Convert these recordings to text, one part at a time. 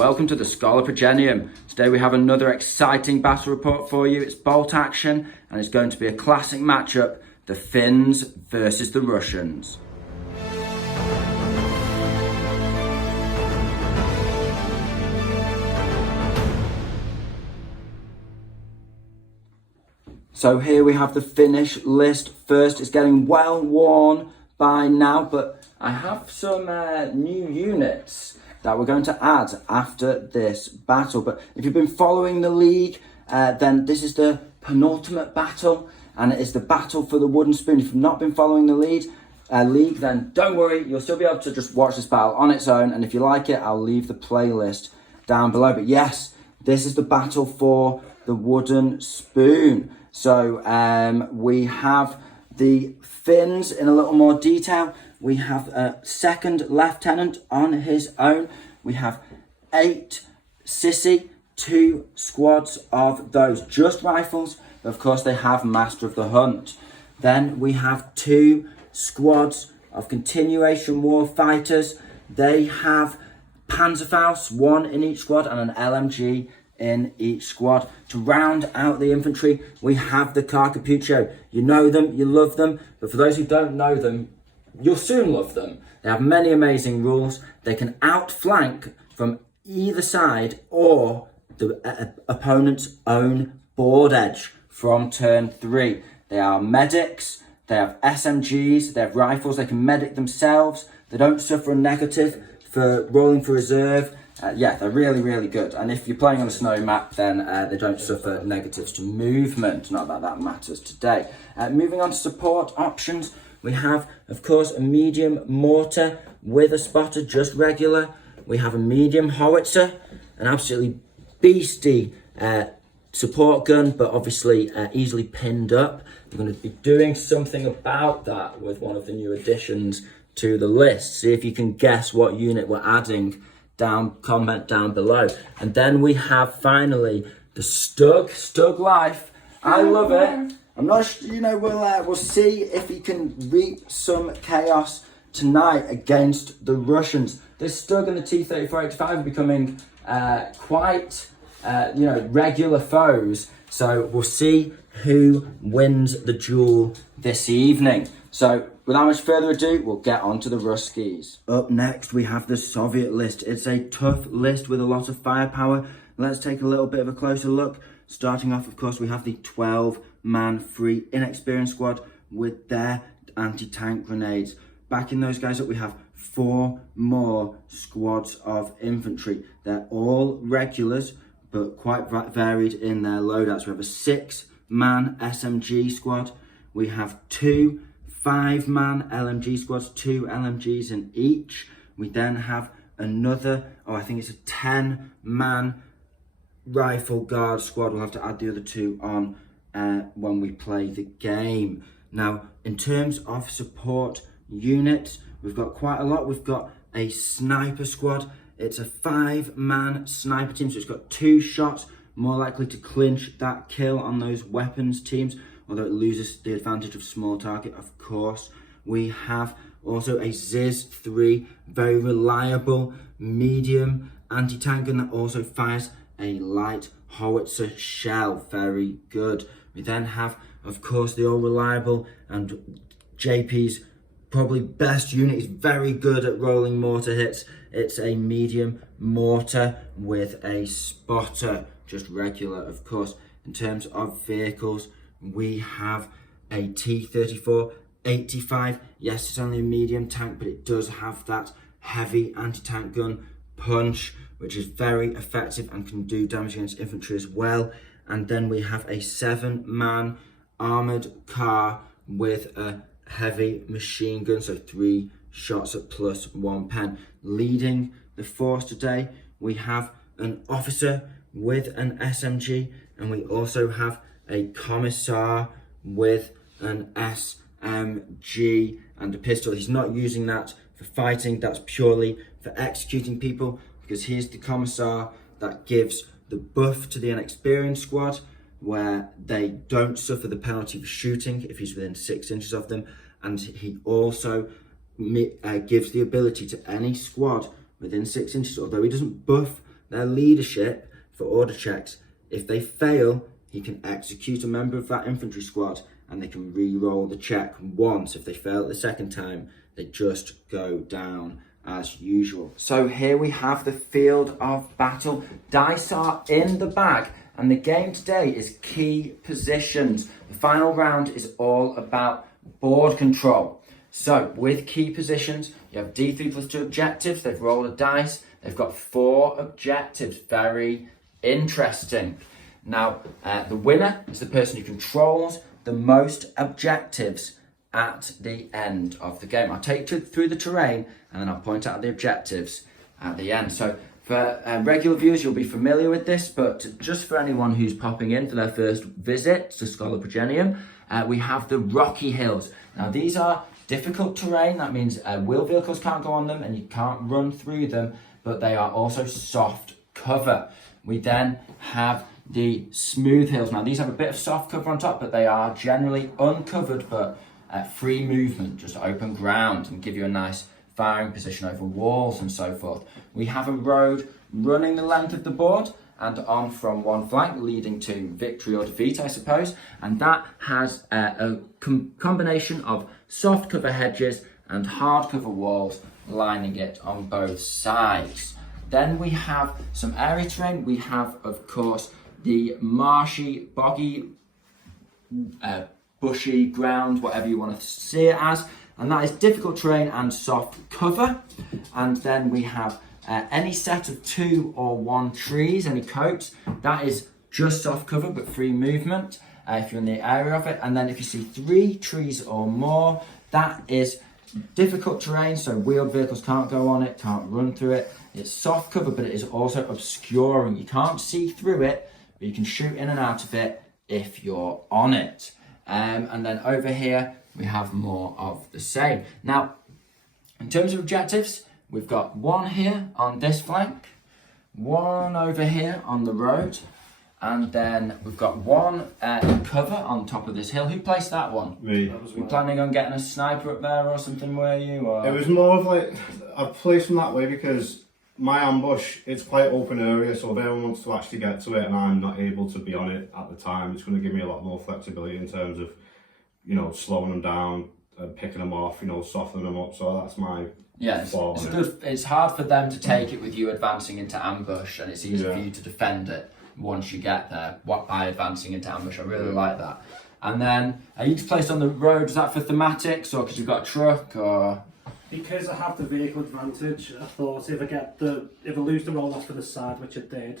welcome to the Scholar Progenium. Today we have another exciting battle report for you. It's Bolt action and it's going to be a classic matchup, the Finns versus the Russians. So here we have the Finnish list. First, it's getting well worn by now, but I have some new units that we're going to add after this battle. But if you've been following the league, then this is the penultimate battle, and it is the battle for the wooden spoon. If you've not been following the league, then don't worry, you'll still be able to just watch this battle on its own, and if you like it, I'll leave the playlist down below. But yes, this is the battle for the wooden spoon. So we have the Finns in a little more detail. We have a second lieutenant on his own. We have 8 sissy, 2 squads of those just rifles. Of course, they have Master of the Hunt. Then we have 2 squads of continuation war fighters. They have Panzerfaust, 1 in each squad, and an LMG in each squad. To round out the infantry, we have the Carcapuccio. You know them, you love them, but for those who don't know them, you'll soon love them. They have many amazing rules. They can outflank from either side or the opponent's own board edge from turn 3. They are medics, they have SMGs, they have rifles, they can medic themselves. They don't suffer a negative for rolling for reserve. Yeah, they're really, really good. And if you're playing on a snow map, then they don't suffer negatives to movement. Not that that matters today. Moving on to support options, we have, of course, a medium mortar with a spotter, just regular. We have a medium howitzer, an absolutely beastie support gun, but obviously easily pinned up. We're going to be doing something about that with one of the new additions to the list. See if you can guess what unit we're adding. Comment down below. And then we have finally the Stug Life. I love it. I'm not sure, we'll see if he can reap some chaos tonight against the Russians. This Stug and the T-3485 are becoming quite regular foes. So we'll see who wins the duel this evening. So without much further ado, we'll get on to the Ruskies. Up next, we have the Soviet list. It's a tough list with a lot of firepower. Let's take a little bit of a closer look. Starting off, of course, we have the 12-man free inexperienced squad with their anti-tank grenades. Backing those guys up, we have 4 more squads of infantry. They're all regulars, but quite varied in their loadouts. We have a 6-man SMG squad. We have 2 5-man LMG squads, 2 LMGs in each. We then have another, I think it's a 10-man rifle guard squad. We'll have to add the other 2 on when we play the game. Now, in terms of support units, we've got quite a lot. We've got a sniper squad. It's a 5-man sniper team, so it's got 2 shots, more likely to clinch that kill on those weapons teams, although it loses the advantage of small target, of course. We have also a Ziz-3, very reliable medium anti-tank gun that also fires a light howitzer shell, very good. We then have, of course, the all-reliable and JP's probably best unit. He's very good at rolling mortar hits. It's a medium mortar with a spotter, just regular, of course. In terms of vehicles, we have a T-34-85. Yes, it's only a medium tank, but it does have that heavy anti-tank gun punch, which is very effective and can do damage against infantry as well. And then we have a 7-man armoured car with a heavy machine gun, so 3 shots at +1 pen. Leading the force today, we have an officer with an SMG, and we also have a commissar with an SMG and a pistol. He's not using that for fighting, that's purely for executing people, because he's the commissar that gives the buff to the inexperienced squad, where they don't suffer the penalty for shooting if he's within 6 inches of them, and he also gives the ability to any squad within 6 inches, although he doesn't buff their leadership for order checks. If they fail, he can execute a member of that infantry squad and they can re-roll the check once. If they fail it the second time, they just go down as usual. So here we have the field of battle. Dice are in the bag, and the game today is key positions. The final round is all about board control. So with key positions, you have D3 plus 2 objectives. They've rolled a dice. They've got 4 objectives. Very interesting. Now, the winner is the person who controls the most objectives at the end of the game. I'll take you through the terrain and then I'll point out the objectives at the end. So for regular viewers, you'll be familiar with this, but just for anyone who's popping in for their first visit to Scholar Progenium, we have the Rocky Hills. Now these are difficult terrain. That means wheel vehicles can't go on them and you can't run through them, but they are also soft cover. We then have the smooth hills. Now these have a bit of soft cover on top, but they are generally uncovered, but free movement, just open ground, and give you a nice firing position over walls and so forth. We have a road running the length of the board and on from one flank, leading to victory or defeat, I suppose. And that has a combination of soft cover hedges and hard cover walls lining it on both sides. Then we have some area terrain. We have, of course, the marshy, boggy, bushy ground, whatever you want to see it as, and that is difficult terrain and soft cover. And then we have any set of 2 or 1 trees, any copes, that is just soft cover but free movement if you're in the area of it. And then if you see 3 trees or more, that is difficult terrain, so wheeled vehicles can't go on it, can't run through it. It's soft cover, but it is also obscuring. You can't see through it, but you can shoot in and out of it if you're on it. And then over here, we have more of the same. Now, in terms of objectives, we've got 1 here on this flank, 1 over here on the road, and then we've got 1 cover on top of this hill. Who placed that one? Me. Were you planning on getting a sniper up there or something, were you? Or? It was more of like, I placed them that way because my ambush, it's quite open area, so if anyone wants to actually get to it and I'm not able to be on it at the time, it's going to give me a lot more flexibility in terms of, you know, slowing them down, picking them off, you know, softening them up. So that's my it's good. It's hard for them to take it with you advancing into ambush, and it's easy for you to defend it once you get there by advancing into ambush. I really like that. And then, are you just placed on the road? Is that for thematics, or because you've got a truck, or? Because I have the vehicle advantage, I thought if I lose the roll off for the side, which I did,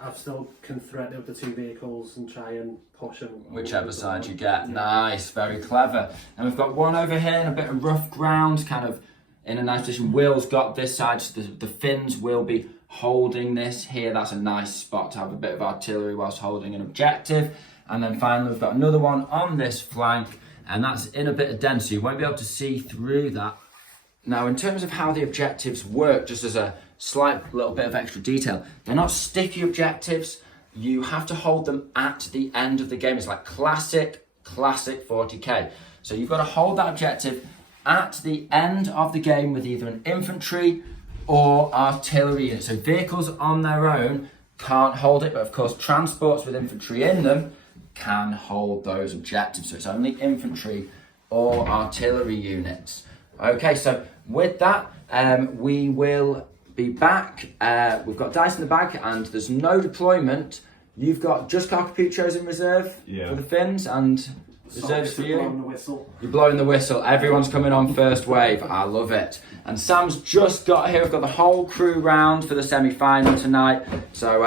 I still can threaten with the 2 vehicles and try and push them. Whichever side you get. Yeah. Nice, very clever. And we've got 1 over here in a bit of rough ground, kind of in a nice position. Will's got this side, so the Finns will be holding this here. That's a nice spot to have a bit of artillery whilst holding an objective. And then finally, we've got another one on this flank, and that's in a bit of den, so you won't be able to see through that. Now, in terms of how the objectives work, just as a slight little bit of extra detail, they're not sticky objectives. You have to hold them at the end of the game. It's like classic 40k. So you've got to hold that objective at the end of the game with either an infantry or artillery unit. So vehicles on their own can't hold it, but of course transports with infantry in them can hold those objectives. So it's only infantry or artillery units. Okay, so with that, we will be back. We've got dice in the bag and there's no deployment. You've got just Carcapuccio's in reserve for the Finns and reserves for you. Blowing the whistle. You're blowing the whistle. Everyone's coming on first wave. I love it. And Sam's just got here. We've got the whole crew round for the semi-final tonight. So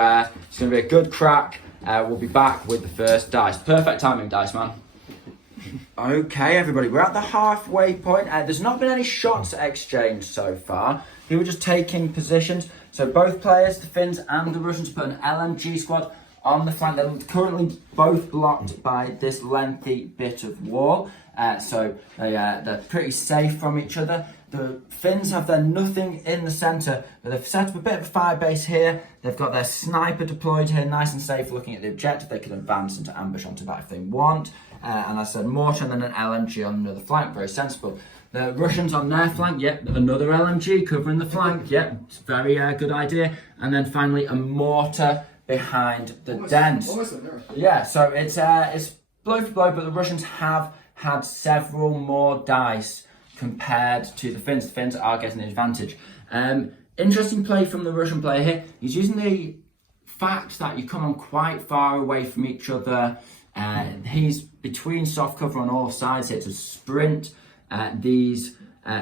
it's going to be a good crack. We'll be back with the first dice. Perfect timing, Dice Man. Okay, everybody, we're at the halfway point. There's not been any shots exchanged so far. People just taking positions. So both players, the Finns and the Russians, put an LMG squad on the flank. They're currently both blocked by this lengthy bit of wall, so they're pretty safe from each other. The Finns have their nothing in the centre, but they've set up a bit of a fire base here. They've got their sniper deployed here, nice and safe, looking at the objective. They can advance into ambush onto that if they want. And I said mortar and then an LMG on another flank, very sensible. The Russians on their flank, yep, another LMG covering the flank, yep, it's a very good idea. And then finally a mortar behind the dent. Yeah, so it's blow for blow, but the Russians have had several more dice compared to the Finns. The Finns are getting the advantage. Interesting play from the Russian player here. He's using the fact that you come on quite far away from each other. He's between soft cover on all sides here to sprint these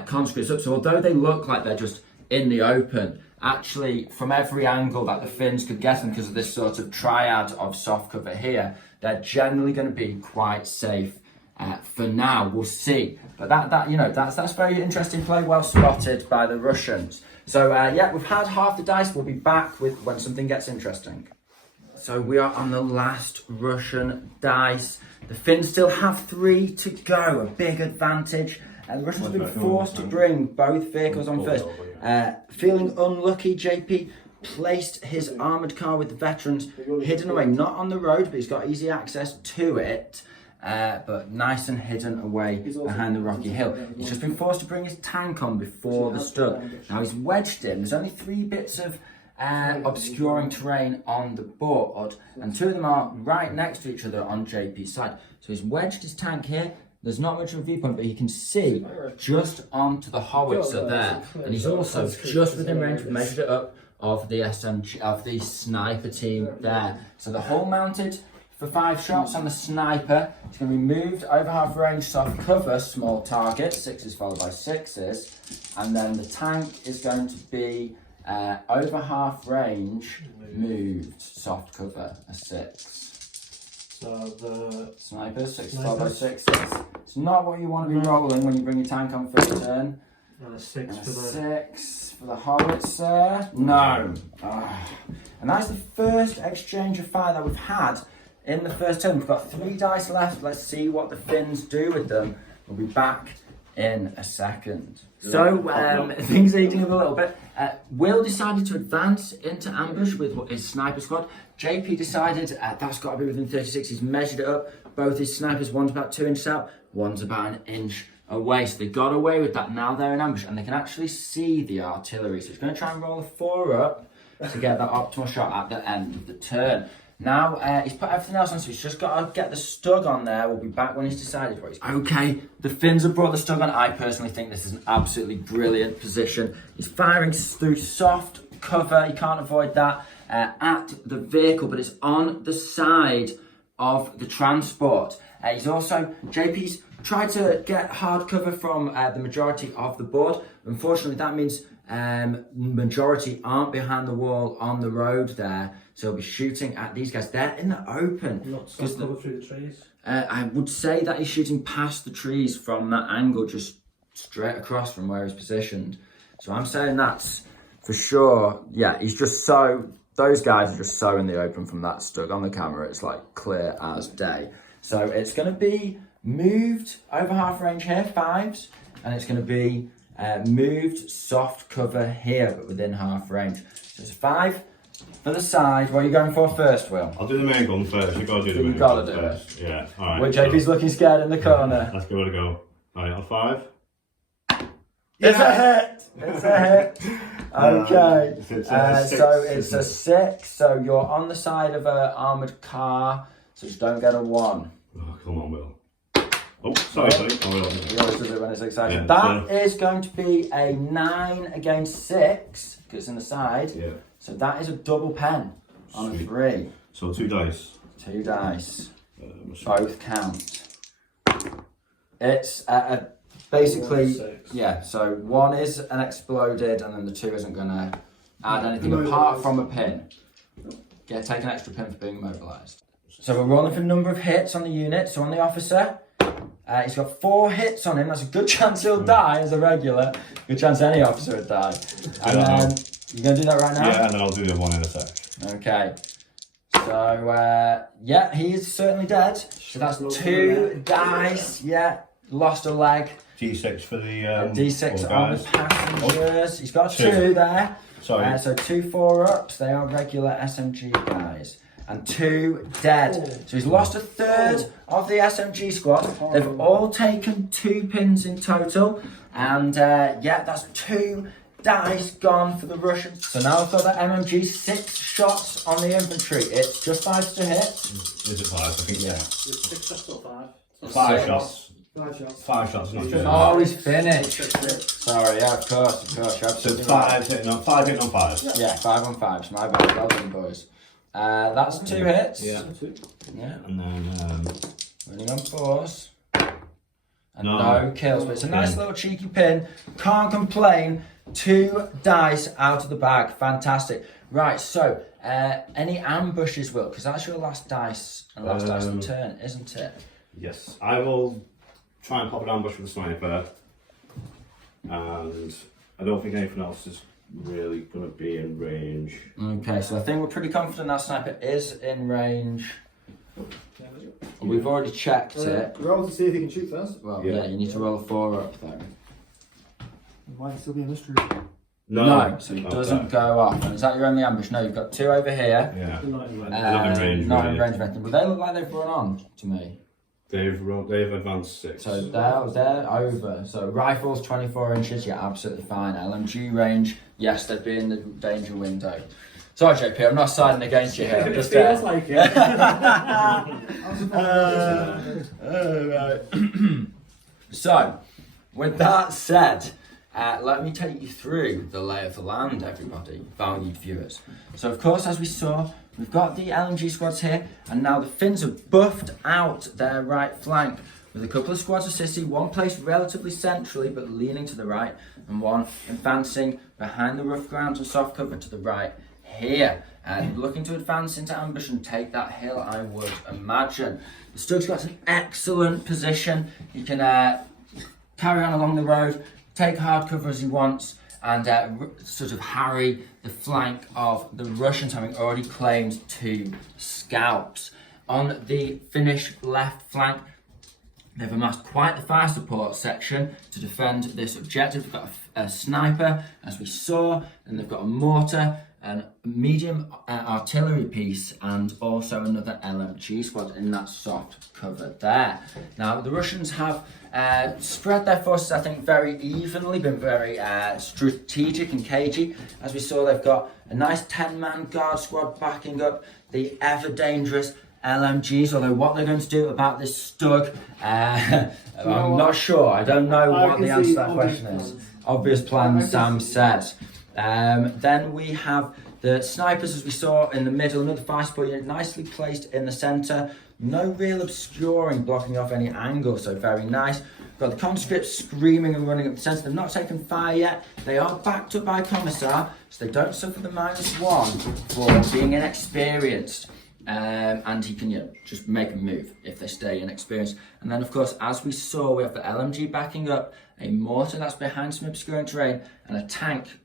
conscripts up. So although they look like they're just in the open, actually from every angle that the Finns could get them, because of this sort of triad of soft cover here, they're generally going to be quite safe. For now, we'll see. But that's very interesting play, well spotted by the Russians. So yeah, we've had half the dice. We'll be back with when something gets interesting. So we are on the last Russian dice. The Finns still have 3 to go, a big advantage. The Russians have been forced to bring both vehicles on first. Feeling unlucky, JP placed his armoured car with the veterans hidden away, not on the road, but he's got easy access to it. But nice and hidden away behind the rocky hill. He's just been forced to bring his tank on before the stud. Now he's wedged in. There's only 3 bits of obscuring terrain on the board, and 2 of them are right next to each other on JP's side. So he's wedged his tank here. There's not much of a viewpoint, but he can see just onto the howitzer there. And he's also just within range, we've measured it up, of the SMG, of the sniper team there. So the hull mounted for 5 shots on the sniper. It's going to be moved over half range, soft cover, small target, 6s followed by 6s. And then the tank is going to be over half range, moved, soft cover, a 6. So the sniper, 6 followed by 6s. It's not what you want to be rolling when you bring your tank on first turn. And a 6 and for the 6 for the howitzer. No. And that's the first exchange of fire that we've had in the first turn. We've got 3 dice left. Let's see what the Finns do with them. We'll be back in a second. So things are heating up a little bit. Will decided to advance into ambush with his sniper squad. JP decided that's got to be within 36. He's measured it up. Both his snipers, one's about 2 inches out, one's about 1 inch away. So they got away with that. Now they're in ambush and they can actually see the artillery. So he's going to try and roll a 4 up to get that optimal shot at the end of the turn. Now, he's put everything else on, so he's just got to get the stug on there. We'll be back when he's decided what he's... Okay, the Finns have brought the stug on. I personally think this is an absolutely brilliant position. He's firing through soft cover. He can't avoid that at the vehicle, but it's on the side of the transport. He's also... JP's tried to get hard cover from the majority of the board. Unfortunately, that means majority aren't behind the wall on the road there. So he'll be shooting at these guys. They're in the open. Not soft cover through the trees? I would say that he's shooting past the trees from that angle, just straight across from where he's positioned. So I'm saying that's for sure. Yeah, he's just so... Those guys are just so in the open from that stug on the camera. It's like clear as day. So it's going to be moved over half range here, 5s. And it's going to be moved soft cover here, but within half range. So it's 5. For the side, what are you going for first, Will? I'll do the main gun first. You've got to do the main gun first. Yeah, alright. Well, JP's looking scared in the corner. Let's give it a go. Alright, on 5. It's a hit! It's a hit! Okay. So it's a 6. So you're on the side of an armoured car, so just don't get a 1. Oh, come on, Will. Oh, sorry, buddy. He always does it when it's exciting. Yeah, that is going to be a 9 against 6, because it's in the side. Yeah. So that is a double pen on a 3. So 2 dice. 2 dice. Both count. It's basically, yeah, so 1 is an exploded and then the 2 isn't going to add anything apart from a pin. Take an extra pin for being immobilised. So we're rolling for number of hits on the unit. So on the officer, he's got 4 hits on him. That's a good chance he'll die as a regular. Good chance any officer would die. And then... You're going to do that right now? Yeah, and then I'll do the 1 in a sec. Okay. So, yeah, he is certainly dead. So that's 2 dice. Yeah, lost a leg. D6 for the D6 poor on the guys. passengers. He's got 2. 2 there. Sorry. So 2 4-ups. They are regular SMG guys. And 2 dead. So he's lost a third of the SMG squad. They've all taken 2 pins in total. And yeah, that's 2 dice gone for the Russians. So now I've got that MMG, 6 shots on the infantry. It's just 5 to hit. Is it 5? I think, yeah. It's 6 shots or 5? 5 shots. 5 shots. 5 shots, not just Oh, he's finished. Sorry, yeah, of course. You're So absolutely 5 hitting on 5 hitting on 5s. Yeah, 5 on 5s. My bad. Well done, boys. That's 2 hits. Yeah. Yeah. And then Winning on 4s. And No. no kills. But it's a nice little cheeky pin. Can't complain. 2 dice out of the bag. Fantastic. Right, so any ambushes, Will? Because that's your last dice and last dice of the turn, isn't it? yes, I will try and pop an ambush with the sniper. And I don't think anything else is really going to be in range. Okay, so I think we're pretty confident that sniper is in range. We've already checked it. Roll to see if he can shoot first. Well, Yeah. yeah, you need to roll a 4-up though. He might still be in this tree. No, so it Okay. doesn't go off. And is that your only ambush? No, you've got 2 over here. Yeah. Not in range. Not in range, Not in really. range of anything. But they look like they've run on to me. They've advanced 6. So they're over. So rifles 24 inches, yeah, absolutely fine. LMG range, yes, they'd be in the danger window. Sorry, JP, I'm not siding against you here. I'm It just feels like it. right. So, with that said, let me take you through the lay of the land, everybody, valued viewers. So, of course, as we saw, we've got the LMG squads here, and now the Finns have buffed out their right flank with a couple of squads of Sissy, one placed relatively centrally but leaning to the right, and one advancing behind the rough ground and soft cover to the right here. And looking to advance into ambush and take that hill, I would imagine. The Stug's got an excellent position. He can carry on along the road, take hard cover as he wants, and sort of harry the flank of the Russians, having already claimed 2 scouts. On the Finnish left flank, they've amassed quite the fire support section to defend this objective. They've got a sniper, as we saw, and they've got a mortar, and a medium artillery piece, and also another LMG squad in that soft cover there. Now, the Russians have spread their forces, I think, very evenly, been very strategic and cagey. As we saw, they've got a nice 10-man guard squad backing up the ever-dangerous LMGs, although what they're going to do about this Stug, I'm not sure. I don't know what the answer to that question is. Obvious plan, Sam says. Then we have the snipers, as we saw in the middle, another fire support unit nicely placed in the centre. No real obscuring, blocking off any angle, so very nice. Got the conscripts screaming and running up the centre. They've not taken fire yet. They are backed up by Commissar, so they don't suffer the -1 for being inexperienced. And he can, just make a move if they stay inexperienced. And then, of course, as we saw, we have the LMG backing up, a mortar that's behind some obscuring terrain, and a tank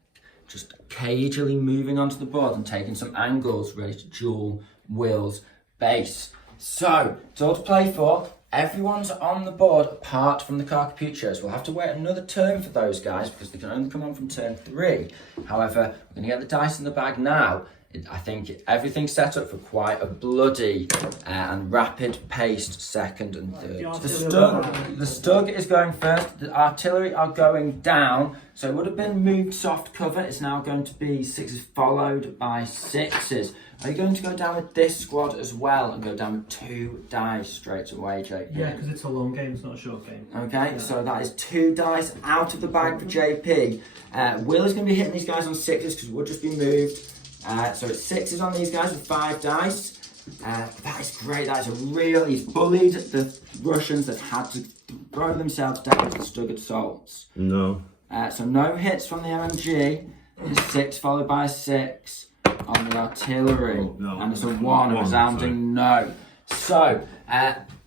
just cagily moving onto the board and taking some angles ready to duel Will's base. So, it's all to play for. Everyone's on the board apart from the Carcapuchos. We'll have to wait another turn for those guys because they can only come on from turn 3. However, we're going to get the dice in the bag now. I think everything's set up for quite a bloody and rapid-paced second and third. The Stug is going first. The artillery are going down. So it would have been moved soft cover. It's now going to be 6s followed by 6s. Are you going to go down with this squad as well and go down with 2 dice straight away, JP? Yeah, because it's a long game, it's not a short game. Okay, so that is 2 dice out of the bag for JP. Will is going to be hitting these guys on 6s because we'll just be moved. So it's 6s on these guys with 5 dice. That is great. That is a real. He's bullied the Russians that had to throw themselves down with the Stug assaults. No. So no hits from the MMG. It's 6 followed by a 6 on the artillery. Oh, no. And it's a 1, a resounding no. So,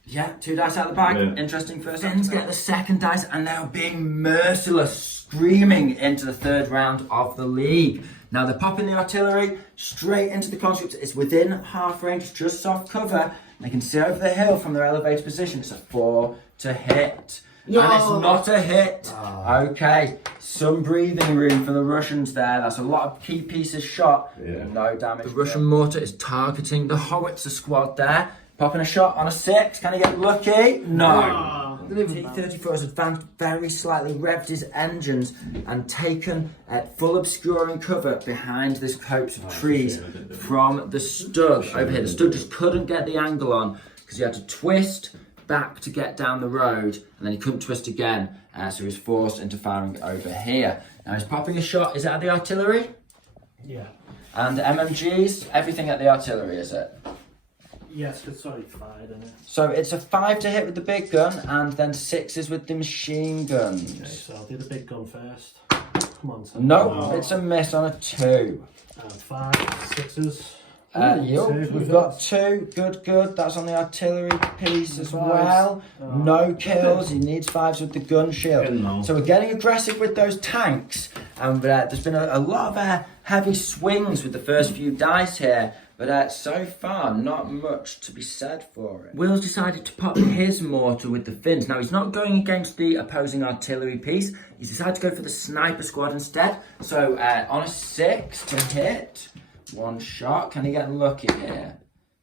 yeah, 2 dice out of the bag. Yeah. Interesting first. Finns get the second dice and they're being merciless, screaming into the 3rd round of the league. Now they're popping the artillery straight into the conscripts. It's within half range, it's just soft cover. They can see over the hill from their elevated position. It's a 4 to hit. No. And it's not a hit. Okay, some breathing room for the Russians there. That's a lot of key pieces shot. Yeah. No damage. The Russian mortar is targeting the howitzer squad there. Popping a shot on a 6. Can he get lucky? No. T-34 has advanced very slightly, revved his engines and taken full obscuring cover behind this copse of trees from the stud over here. The stud just couldn't get the angle on because he had to twist back to get down the road, and then he couldn't twist again, so he was forced into firing over here. Now he's popping a shot. Is it at the artillery? Yeah. And MMGs? Everything at the artillery, is it? Yes, because it's already fired, isn't it? So it's a 5 to hit with the big gun, and then 6s with the machine guns. Okay, so I'll do the big gun first. Come on, Sam. No, it's a miss on a 2. And 5, 6s. Yup, we've got 2. Good. That's on the artillery piece as well. No kills. He needs 5s with the gun shield. So we're getting aggressive with those tanks, and there's been a lot of heavy swings with the first few dice here. But so far, not much to be said for it. Will's decided to pop his mortar with the Finns. Now, he's not going against the opposing artillery piece. He's decided to go for the sniper squad instead. So, on a 6 to hit, 1 shot. Can he get lucky here?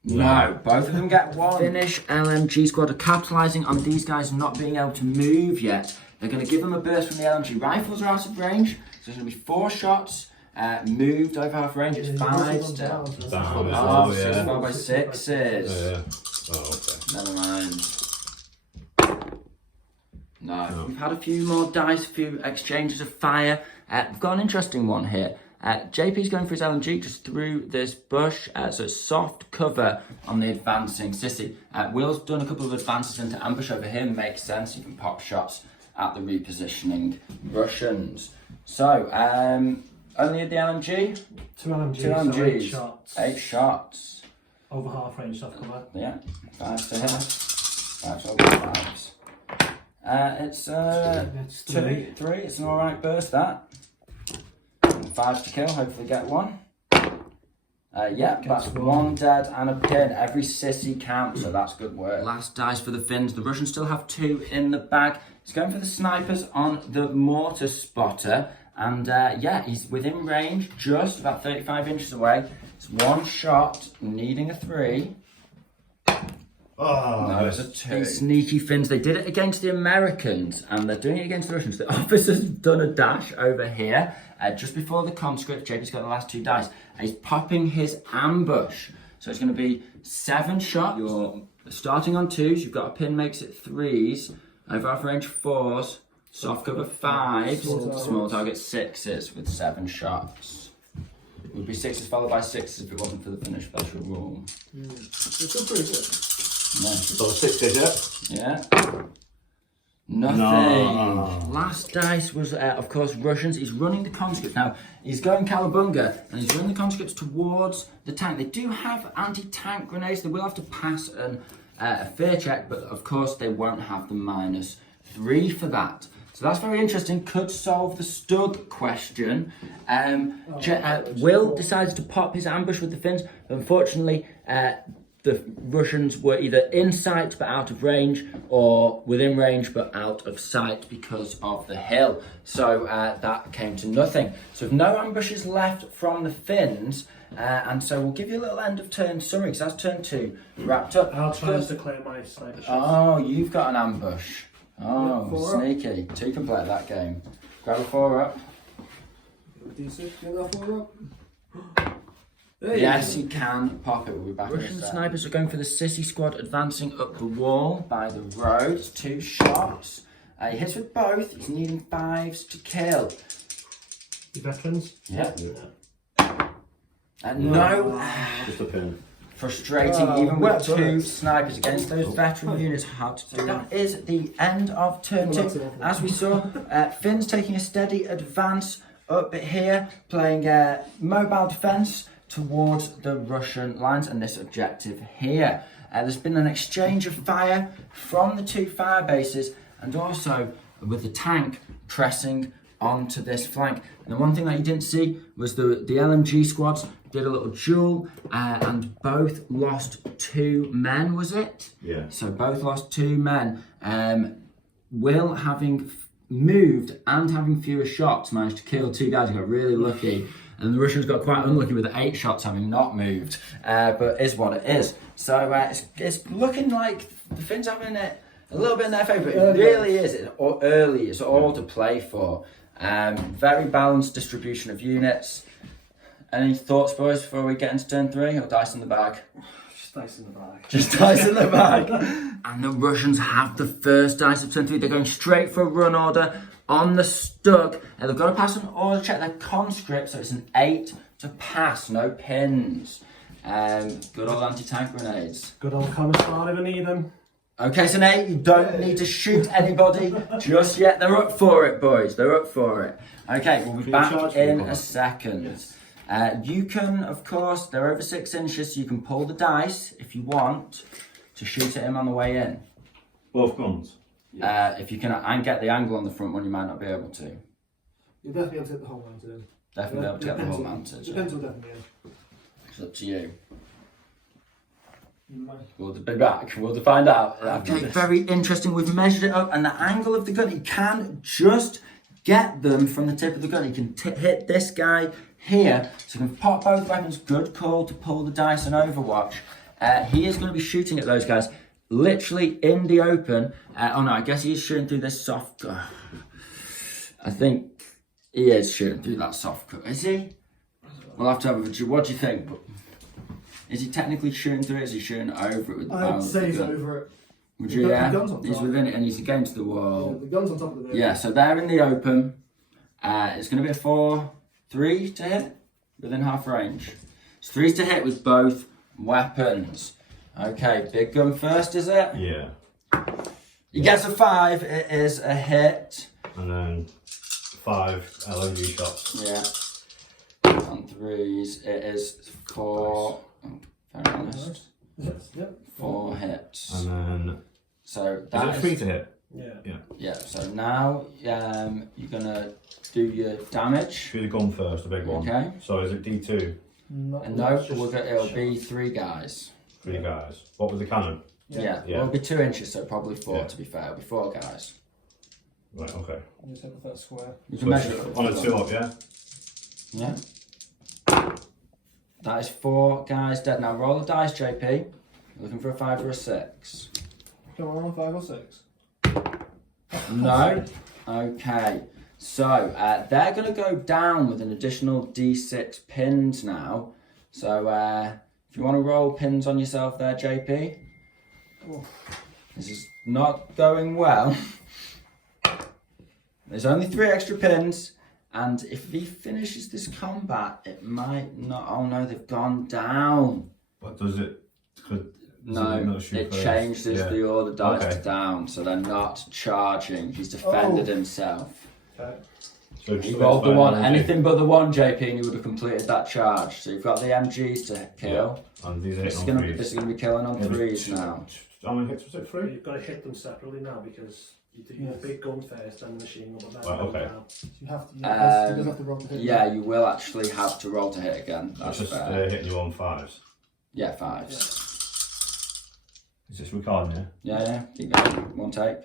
No, both of them get 1. Finnish LMG squad are capitalising on these guys not being able to move yet. They're going to give them a burst from the LMG. Rifles are out of range, so there's going to be 4 shots. Moved over half range, it's 5 still. Oh, 6 4 by 6s. Oh, okay. Never mind. No. We've had a few more dice, a few exchanges of fire. We've got an interesting one here. JP's going for his LMG just through this bush, so it's soft cover on the advancing sissy. Will's done a couple of advances into ambush over here, makes sense. You can pop shots at the repositioning Russians. So, only at the LMG? 2 LMGs. 2 LMGs. So 8 shots. 8 shots. Over half range soft cover. Yeah. 5 to hit. 5 over 5s. It's 2, 3. It's an alright burst, that. 5 to kill, hopefully get 1. Yeah, that's 1 dead and a pin. Every sissy counts, so that's good work. Last dice for the Finns. The Russians still have 2 in the bag. He's going for the snipers on the mortar spotter. And yeah, he's within range, just about 35 inches away. It's 1 shot, needing a 3. Oh, No, it's a 2. These sneaky Finns, they did it against the Americans, and they're doing it against the Russians. The officer's done a dash over here, just before the conscript. JP's got the last 2 dice, and he's popping his ambush. So it's going to be 7 shots. You're starting on 2s, you've got a pin, makes it 3s, over half range 4s, soft cover 5s, small target 6s with 7 shots. It would be 6s followed by 6s if it wasn't for the Finnish special rule. It's still pretty good. No. So 6 is it? Yeah. Nothing. No. Last dice was, of course, Russians. He's running the conscripts. Now, he's going Calabunga, and he's running the conscripts towards the tank. They do have anti-tank grenades. They will have to pass a fear check, but of course, they won't have the -3 for that. So that's very interesting. Could solve the Stug question. Will decided to pop his ambush with the Finns. Unfortunately, the Russians were either in sight but out of range, or within range but out of sight because of the hill. So that came to nothing. So no ambushes left from the Finns, and so we'll give you a little end of turn summary, because that's turn 2 wrapped up. I'll try and declare my sniper shots. Oh, you've got an ambush. Oh, Yeah, 4 sneaky. 2 can play that game. Grab a 4 up. D6, get that 4 up. Yes, you can pop it. We'll be back. Russian snipers are going for the sissy squad, advancing up the wall by the road. It's 2 shots. He hits with both. He's needing 5s to kill. You veterans? Yeah. And no. Just a pin. Frustrating, even with 2 snipers against those veteran units. Hard to do. That is the end of turn 2. As we saw, Finns taking a steady advance up here, playing mobile defence towards the Russian lines and this objective here. There's been an exchange of fire from the 2 fire bases, and also with the tank pressing onto this flank. And the one thing that you didn't see was the LMG squads did a little duel, and both lost 2 men, was it? Yeah. So both lost 2 men. Will, having moved and having fewer shots, managed to kill 2 guys. He got really lucky. And the Russians got quite unlucky with the 8 shots having not moved. But is what it is. So it's looking like the Finns having it a little bit in their favour. It really is. It's early. It's all to play for. Very balanced distribution of units. Any thoughts, boys, before we get into turn 3? Or dice in the bag? Just dice in the bag. Just dice in the bag. And the Russians have the first dice of turn 3. They're going straight for a run order on the Stug. And they've got to pass an order check. Their conscript, so it's an 8 to pass. No pins. Good old anti-tank grenades. Good old Commissar if I need them. Okay, so now you don't need to shoot anybody just yet. They're up for it, boys. They're up for it. Okay, we'll be back in a second. Yes. You can, of course, they're over 6 inches, so you can pull the dice if you want to shoot at him on the way in. Both guns? If you can, and get the angle on the front one, you might not be able to. You'll definitely be able to get the whole mounted in. Definitely be able to get the whole mounted. Depends on definitely in. It's up to you. You might. We'll be back. We'll find out. Okay, very interesting. We've measured it up, and the angle of the gun, you can just get them from the tip of the gun. You can hit this guy here, so you can pop both weapons. Good call to pull the dice on Overwatch. He is going to be shooting at those guys literally in the open. Oh no, I guess he's shooting through this soft. I think he is shooting through that soft cut. Is he? We'll have to have a. What do you think? Is he technically shooting through it? Is he shooting over it with the barrel? I'd say he's over it. Would you? Yeah. He's within it and he's against the wall. Yeah, the gun's on top of the Yeah, so they're in the open. It's going to be a 4-3 to hit within half range. It's 3 to hit with both weapons. Okay, big gun first, is it? Yeah. He gets a 5. It is a hit. And then 5 LMG shots. Yeah. On 3s, it is 4. Very honest. Yes, yep. 4 hits. And then. So Is it 3 to hit? Yeah. Yeah. So now you're gonna do your damage. Do the gun first, the big one. Okay. So is it D2? No, it'll be 3 guys. 3 guys. What with the cannon? Yeah. Yeah. Well, it'll be 2 inches, so probably 4 Yeah. to be fair. It'll be 4 guys. Right, okay. You just hit the first square. You So can measure it. on a 2 up, yeah? Yeah. That is 4 guys dead. Now roll the dice, JP. You're looking for a 5 or a 6. Come on, 5 or 6. No. Okay. So they're going to go down with an additional D6 pins now. So if you want to roll pins on yourself there, JP. Oh. This is not going well. There's only 3 extra pins. And if he finishes this combat, it might not. Oh no, they've gone down. But does it? No, it changes the order dice to down, so they're not charging. He's defended himself. Okay. So He rolled the 1, anything but the 1, JP, and he would have completed that charge. So you've got the MGs to kill. Yeah. And these are This is hitting on gonna 3s. this is gonna be killing on 3s now. How many hits was it? 3? You've got to hit them separately now because you do your big gun first and the machine gun. But then Right, okay. down. You have to. He does have to roll to hit. Yeah, you will actually have to roll to hit again. That's Just fair. hitting you on 5s. Yeah, 5s. Is this recording, yeah? Yeah, keep going. 1 take.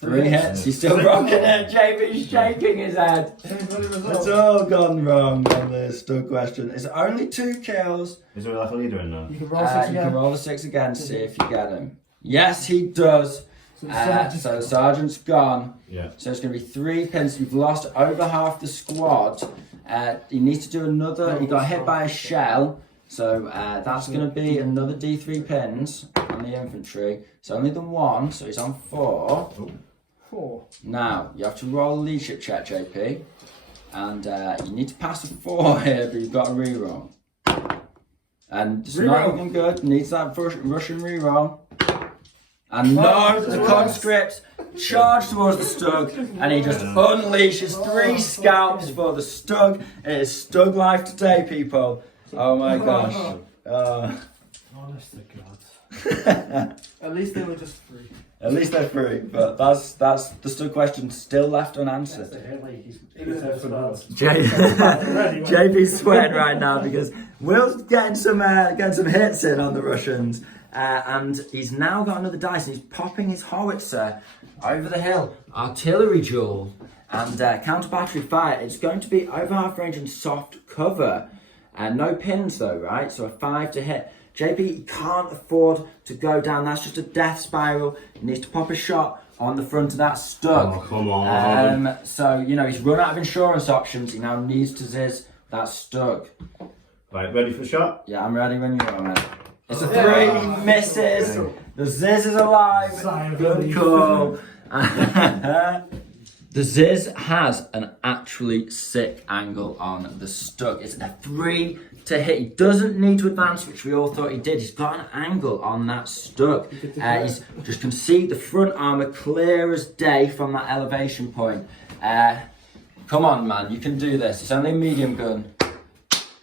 3 hits. He's still rocking it. JP's shaking his head. It's all gone wrong on this Stug question. It's only 2 kills. Is there like a leader in there? You can roll 6 You again. can roll the 6 again to see if you get him. Yes, he does. So the sergeant's So the sergeant's gone. Yeah. So it's going to be 3 pins. You've lost over half the squad. He needs to do another. He got hit by a shell. So that's going to be another D3 pins on the infantry. So only the 1. So he's on 4. 4. Now, you have to roll a leadership check, JP. And you need to pass a 4 here, but you've got a reroll. And it's not looking good. Needs that Russian reroll. And no, the conscript charge towards the Stug, and he just unleashes 3 scalps for the Stug. It is Stug life today, people. Oh my gosh. Honest to God. At least they were just 3. At least they're free, but that's the Stug question still left That's unanswered. it, like he's JP's sweating right now because Will's getting some hits in on the Russians, and he's now got another dice and he's popping his howitzer over the hill. Artillery duel and counter battery fire. It's going to be over half range and soft cover, and no pins though, right? So a 5 to hit. JP can't afford to go down. That's just a death spiral. He needs to pop a shot on the front of that Stug. Oh, come on. So, you know, he's run out of insurance options. He now needs to ziz that Stug. Right, ready for the shot? Yeah, I'm ready when you are, mate. It's a 3, he misses. The ziz is alive. Good call. The ziz has an actually sick angle on the Stug. It's a 3 to hit. He doesn't need to advance, which we all thought he did. He's got an angle on that Stug. He's just can see the front armour clear as day from that elevation point. Come on, man, you can do this. It's only a medium gun.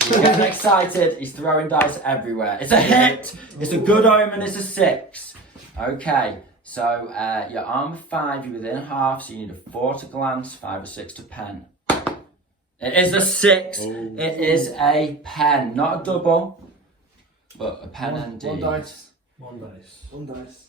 He's getting excited. He's throwing dice everywhere. It's a hit. It's a good omen. It's a 6. Okay. So your armour 5, you're within half, so you need a 4 to glance, 5 or 6 to pen. It is a 6. Oh. It is a pen, not a double, but a pen and One dice. One dice.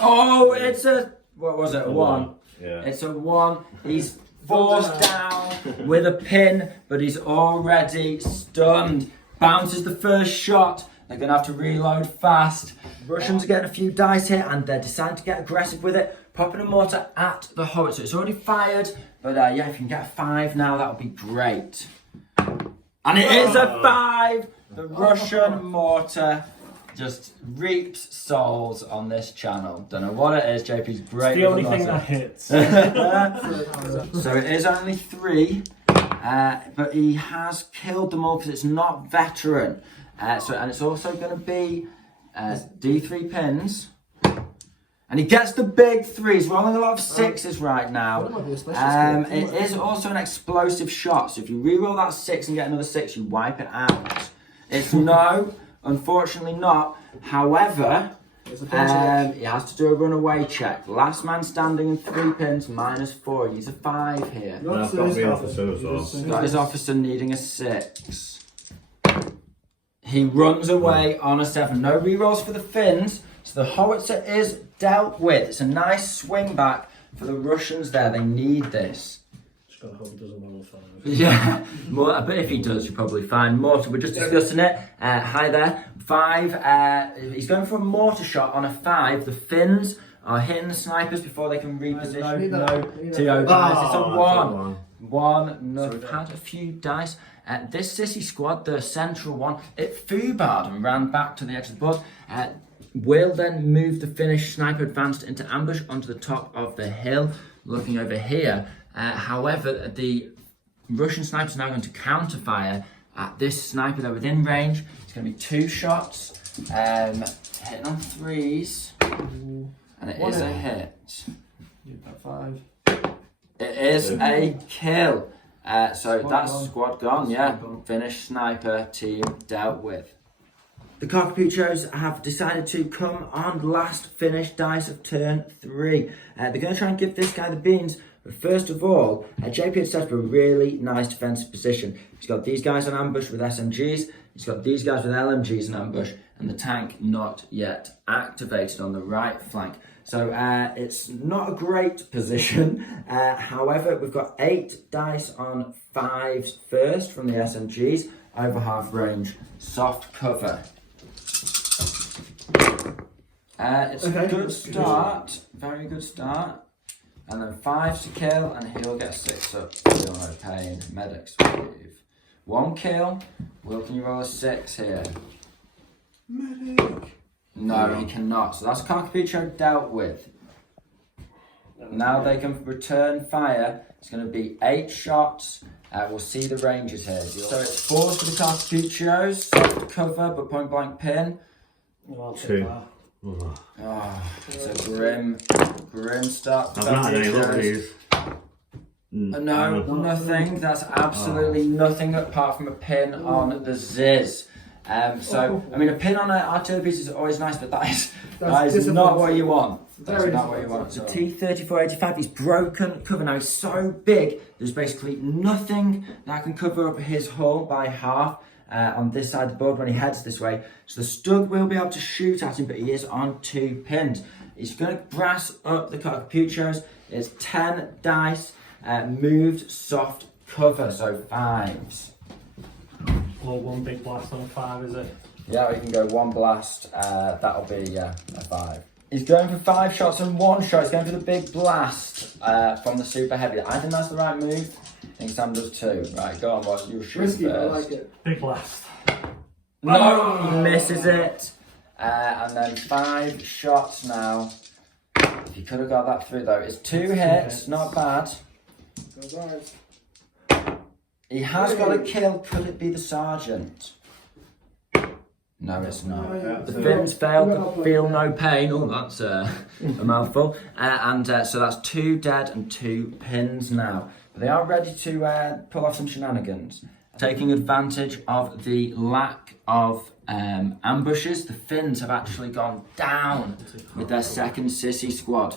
Oh, it's a, what was it, a 1? Yeah. It's a 1. He's forced down with a pin, but he's already stunned. Bounces the first shot. They're going to have to reload fast. Russians are getting a few dice here and they're deciding to get aggressive with it. Popping a mortar at the howitzer. It's already fired, but yeah, if you can get a 5 now, that would be great. And it is a 5! The Russian mortar just reaps souls on this channel. Don't know what it is, JP's great. It's the only thing that hits. So it is only 3, but he has killed them all because it's not veteran. And it's also going to be D3 pins. And he gets the big 3s. We're rolling a lot of 6s right now. It is also an explosive shot. So if you reroll that 6 and get another 6, you wipe it out. It's no, unfortunately not. However, he has to do a runaway check. Last man standing in 3 pins, -4. He's a 5 here. And I've got the officer as well. He's got his officer needing a 6. He runs away on a 7. No rerolls for the Finns. So the howitzer is dealt with. It's a nice swing back for the Russians there. They need this. Just gotta hope he doesn't roll a 5. Yeah, but if he does, you're probably fine. Mortar, we're just discussing it. Hi there. 5. He's going for a mortar shot on a 5. The Finns are hitting the snipers before they can reposition. No, TO guys. It's a 1. 1. No, we've had a few dice. This sissy squad, the central one, it foobarred and ran back to the edge of the board. Will then move the Finnish sniper advanced into ambush onto the top of the hill, looking over here. However, the Russian snipers are now going to counterfire at this sniper. They're within range. It's going to be 2 shots, hitting on 3s, and it is a hit. 5. It is a kill. So that's squad gone, yeah. Finnish sniper team dealt with. The Cockapoochos have decided to come on last Finnish dice of turn 3. They're going to try and give this guy the beans. But first of all, JP had set up a really nice defensive position. He's got these guys on ambush with SMGs. He's got these guys with LMGs in ambush. And the tank not yet activated on the right flank. So it's not a great position. However, we've got 8 dice on 5s first from the SMGs. Over half range, soft cover. It's a good start, very good start. And then 5s to kill, and he'll get 6 up. Feel no pain. Medics wave. 1 kill. Will, can you roll a 6 here? Medic. No, he cannot. So that's Cockapoocho dealt with. Now they can return fire. It's going to be 8 shots. We'll see the ranges here. So it's 4 for the Cockapoochos. Soft cover, but point blank pin. Well, 2. Oh, it's a grim start. I've not had any luck with these. No, nothing. That's absolutely nothing apart from a pin on the Ziz. So, I mean, a pin on an artillery piece is always nice, but that is not what you want. That's not what you want. So T-34-85 is broken cover. Now, he's so big, there's basically nothing that can cover up his hull by half on this side of the board when he heads this way. So the Stug will be able to shoot at him, but he is on 2 pins. He's going to brass up the Carcapuchos. It's 10 dice, moved soft cover, so 5s. Or one big blast on a 5, is it? Yeah, you can go 1 blast, that'll be a 5. He's going for 5 shots and 1 shot. He's going for the big blast from the super heavy. I think that's the right move. I think Sam does too. Right, go on, boss. You shoot first. I like it. Big blast. No, he misses it. And then 5 shots now. If he could have got that through though. It's 2 hits, not bad. Goes ours. He has got a kill. Could it be the sergeant? No, it's not. The Finns failed to feel no pain. Oh, that's a mouthful. So that's 2 dead and 2 pins now. But they are ready to pull off some shenanigans. Taking advantage of the lack of ambushes, the Finns have actually gone down with their second sissy squad.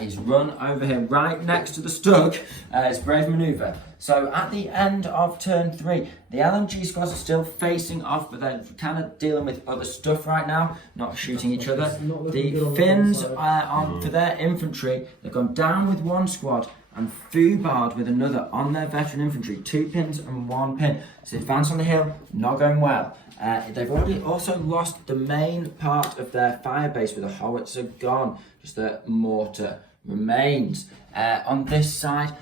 He's run over here right next to the Stug. It's a brave manoeuvre. So at the end of turn 3, the LMG squads are still facing off, but they're kind of dealing with other stuff right now, not shooting each other. The Finns, for their infantry, they've gone down with 1 squad and foobarred with another on their veteran infantry. 2 pins and 1 pin. So the advance on the hill, not going well. They've already also lost the main part of their firebase with a howitzer gone. Just the mortar remains. On this side,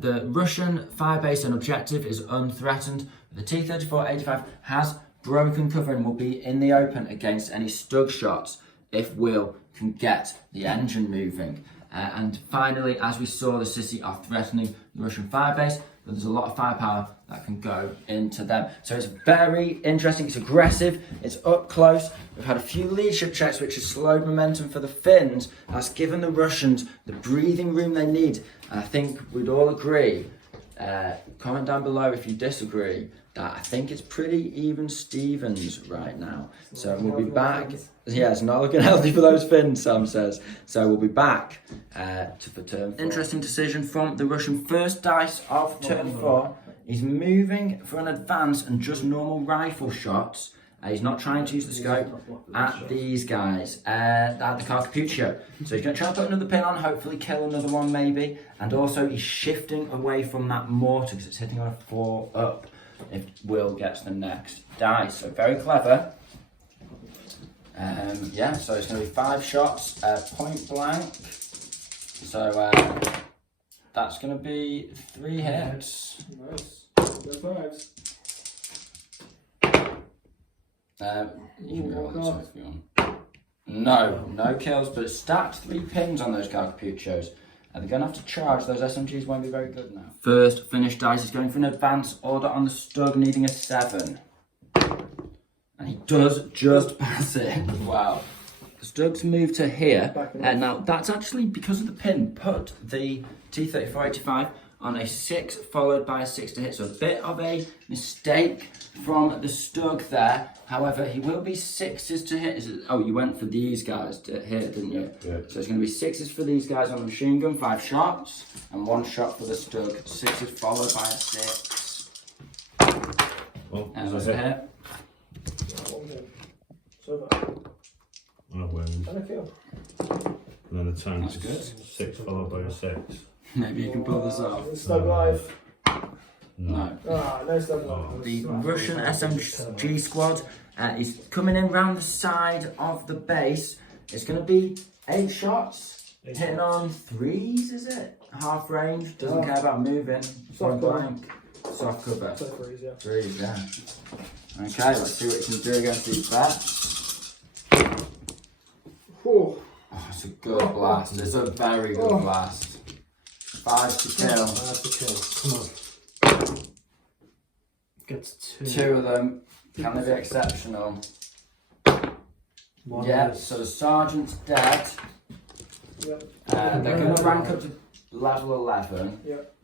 the Russian firebase and objective is unthreatened. The T-34-85 has broken cover and will be in the open against any Stug shots if Will can get the engine moving. And finally, as we saw, the Sissy are threatening the Russian firebase, but there's a lot of firepower that can go into them. So it's very interesting, it's aggressive, it's up close. We've had a few leadership checks which has slowed momentum for the Finns. That's given the Russians the breathing room they need. And I think we'd all agree, comment down below if you disagree, that I think it's pretty even Stevens right now. So we'll be back. Yeah, it's not looking healthy for those Finns, Sam says. So we'll be back for turn 4. Interesting decision from the Russian. First dice of turn 4. He's moving for an advance and just normal rifle shots. He's not trying to use the scope at these guys, at the Carcapuccio. So he's going to try and put another pin on, hopefully kill another one maybe. And also he's shifting away from that mortar because it's hitting on a 4 up if Will gets the next dice. So very clever. Yeah, so it's going to be 5 shots, point blank. So that's going to be 3 hits. Nice. Good vibes. You can go on this way if you want. No kills, but stacked 3 pins on those Carcapuchos. They're going to have to charge. Those SMGs won't be very good now. First finished dice is going for an advance order on the Stug, needing a 7. And he does just pass it. Wow. The Stug's moved to here. Now, that's actually because of the pin. Put the T-34-85 on a 6 followed by a 6 to hit. So a bit of a mistake from the Stug there. However, he will be 6s to hit. Oh, you went for these guys to hit, didn't you? Yeah. So it's going to be 6s for these guys on the machine gun, 5 shots, and 1 shot for the Stug. 6s followed by a 6. Well, And that's a hit. So bad. And a win. And a kill. And then the tank That's good. is 6 followed by a 6. Maybe you can pull this off. Stug live. No. Ah, no Stug live. The Russian SMG squad is coming in round the side of the base. It's going to be 8 shots, hitting on 3s, is it? Half range, doesn't care about moving. Point blank, soft cover. So 3s, yeah. 3s, yeah. Okay, let's see what you can do against these bats. Whew. Oh, it's a good blast. It's a very good blast. 5 to kill. 5 to kill. Come on. Gets 2. 2 of them. Can they be exceptional? 1 Yeah, is- so the sergeant's dead. Yep. They're going to rank up to level 11. Yep.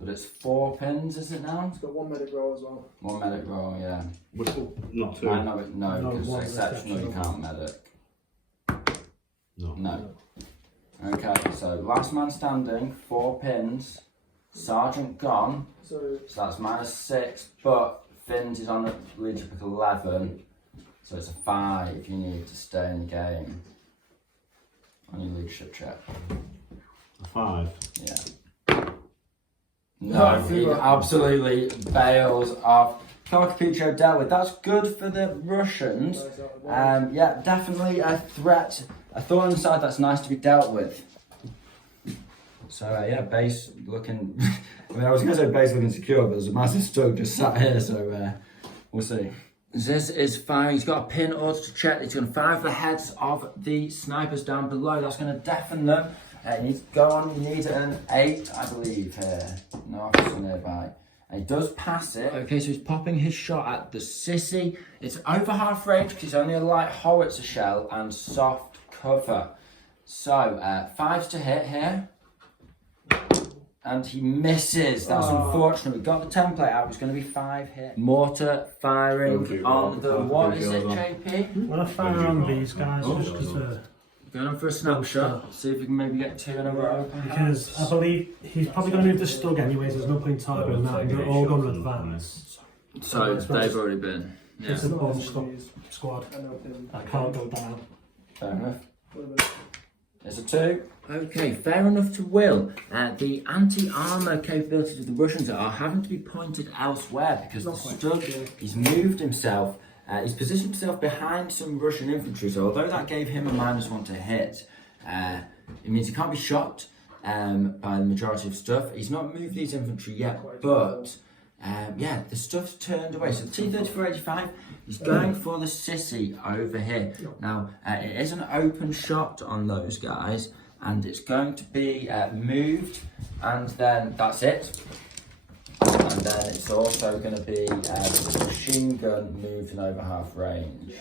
but it's 4 pins, is it now? It's got 1 medic roll as well. 1 medic roll, yeah. Not 2. No, No, because one exceptional you exceptional. can't medic. No. No. Okay, so last man standing, 4 pins. Sergeant gone, So so that's -6, but Finns is on a leadership of 11, so it's a 5 you need to stay in the game on your leadership check. A 5. Yeah. No, he absolutely bails off. Carcapuccio dealt with. That's good for the Russians. nice out the board. Yeah, definitely a threat. A thorn inside that's nice to be dealt with. So yeah, base looking. I mean, I was going to say base looking secure, but there's a massive stug just sat here, so we'll see. This is firing. He's got a pin order to check. He's going to fire for the heads of the snipers down below. That's going to deafen them. You need to go on. You need an 8, I believe, here. No officer nearby. And he does pass it. Okay, so he's popping his shot at the sissy. It's over half range because he's only a light howitzer shell and soft cover. So 5's to hit here. And he misses. That's unfortunate. We got the template out. It's going to be 5 hit. Mortar firing on the what is it, JP? I'm gonna fire on these guys just Going on for a snapshot. See if we can maybe get 2 in a row. because I believe he's probably going to move the stug anyways. There's no point targeting that, and they're all going to advance. So they've already been. Yeah. It's a bunched up squad. I know him. I can't go down. Fair enough. What about- It's a 2. Okay, fair enough to Will. The anti-armour capabilities of the Russians are having to be pointed elsewhere because the stug, he's moved himself, he's positioned himself behind some Russian infantry, so although that gave him a -1 to hit, it means he can't be shot by the majority of stuff. He's not moved these infantry yet, but yeah, the stuff's turned away. So the T-34-85, he's going for the sissy over here. Now, it is an open shot on those guys, and it's going to be moved, and then that's it. And then it's also going to be the machine gun moved in over half range.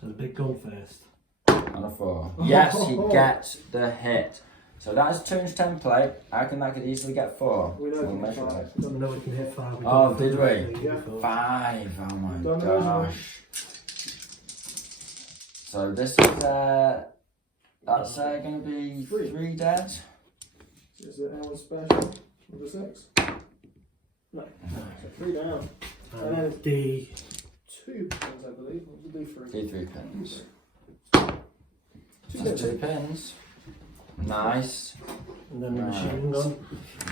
So the big gun first. On a 4. Yes, he gets the hit. So that is 2-inch template. I reckon that could easily get 4. We know We'll we can measure fire. it. I know we can hit 5. Oh, did we? Yeah. 5. Oh my Don't know, gosh. So this is that's going to be 3 dead. Is it anyone special? Number 6? No. So 3 down. And then D. 2 pins, I believe. What would be 3? D3 pins. 2 That's pins. 2 pins. Nice. And then the Right. machine gun.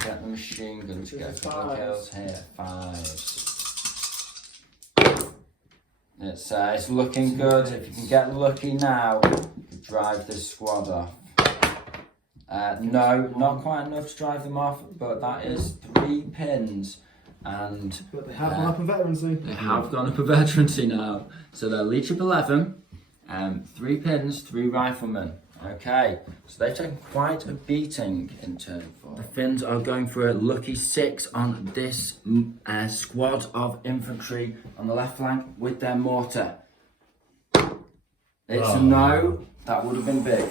Get the machine gun to get a This is couple of 5s. kills here. 5s. It's looking good. If you can get lucky now, you drive this squad off. No, not quite enough to drive them off, but that is 3 pins. And But they have gone up in veterancy. they have gone up a veterancy now. So they're leadership 11, 3 pins, 3 riflemen. Okay, so they've taken quite a beating in turn 4. The Finns are going for a lucky 6 on this squad of infantry on the left flank with their mortar. It's a no. That would have been big.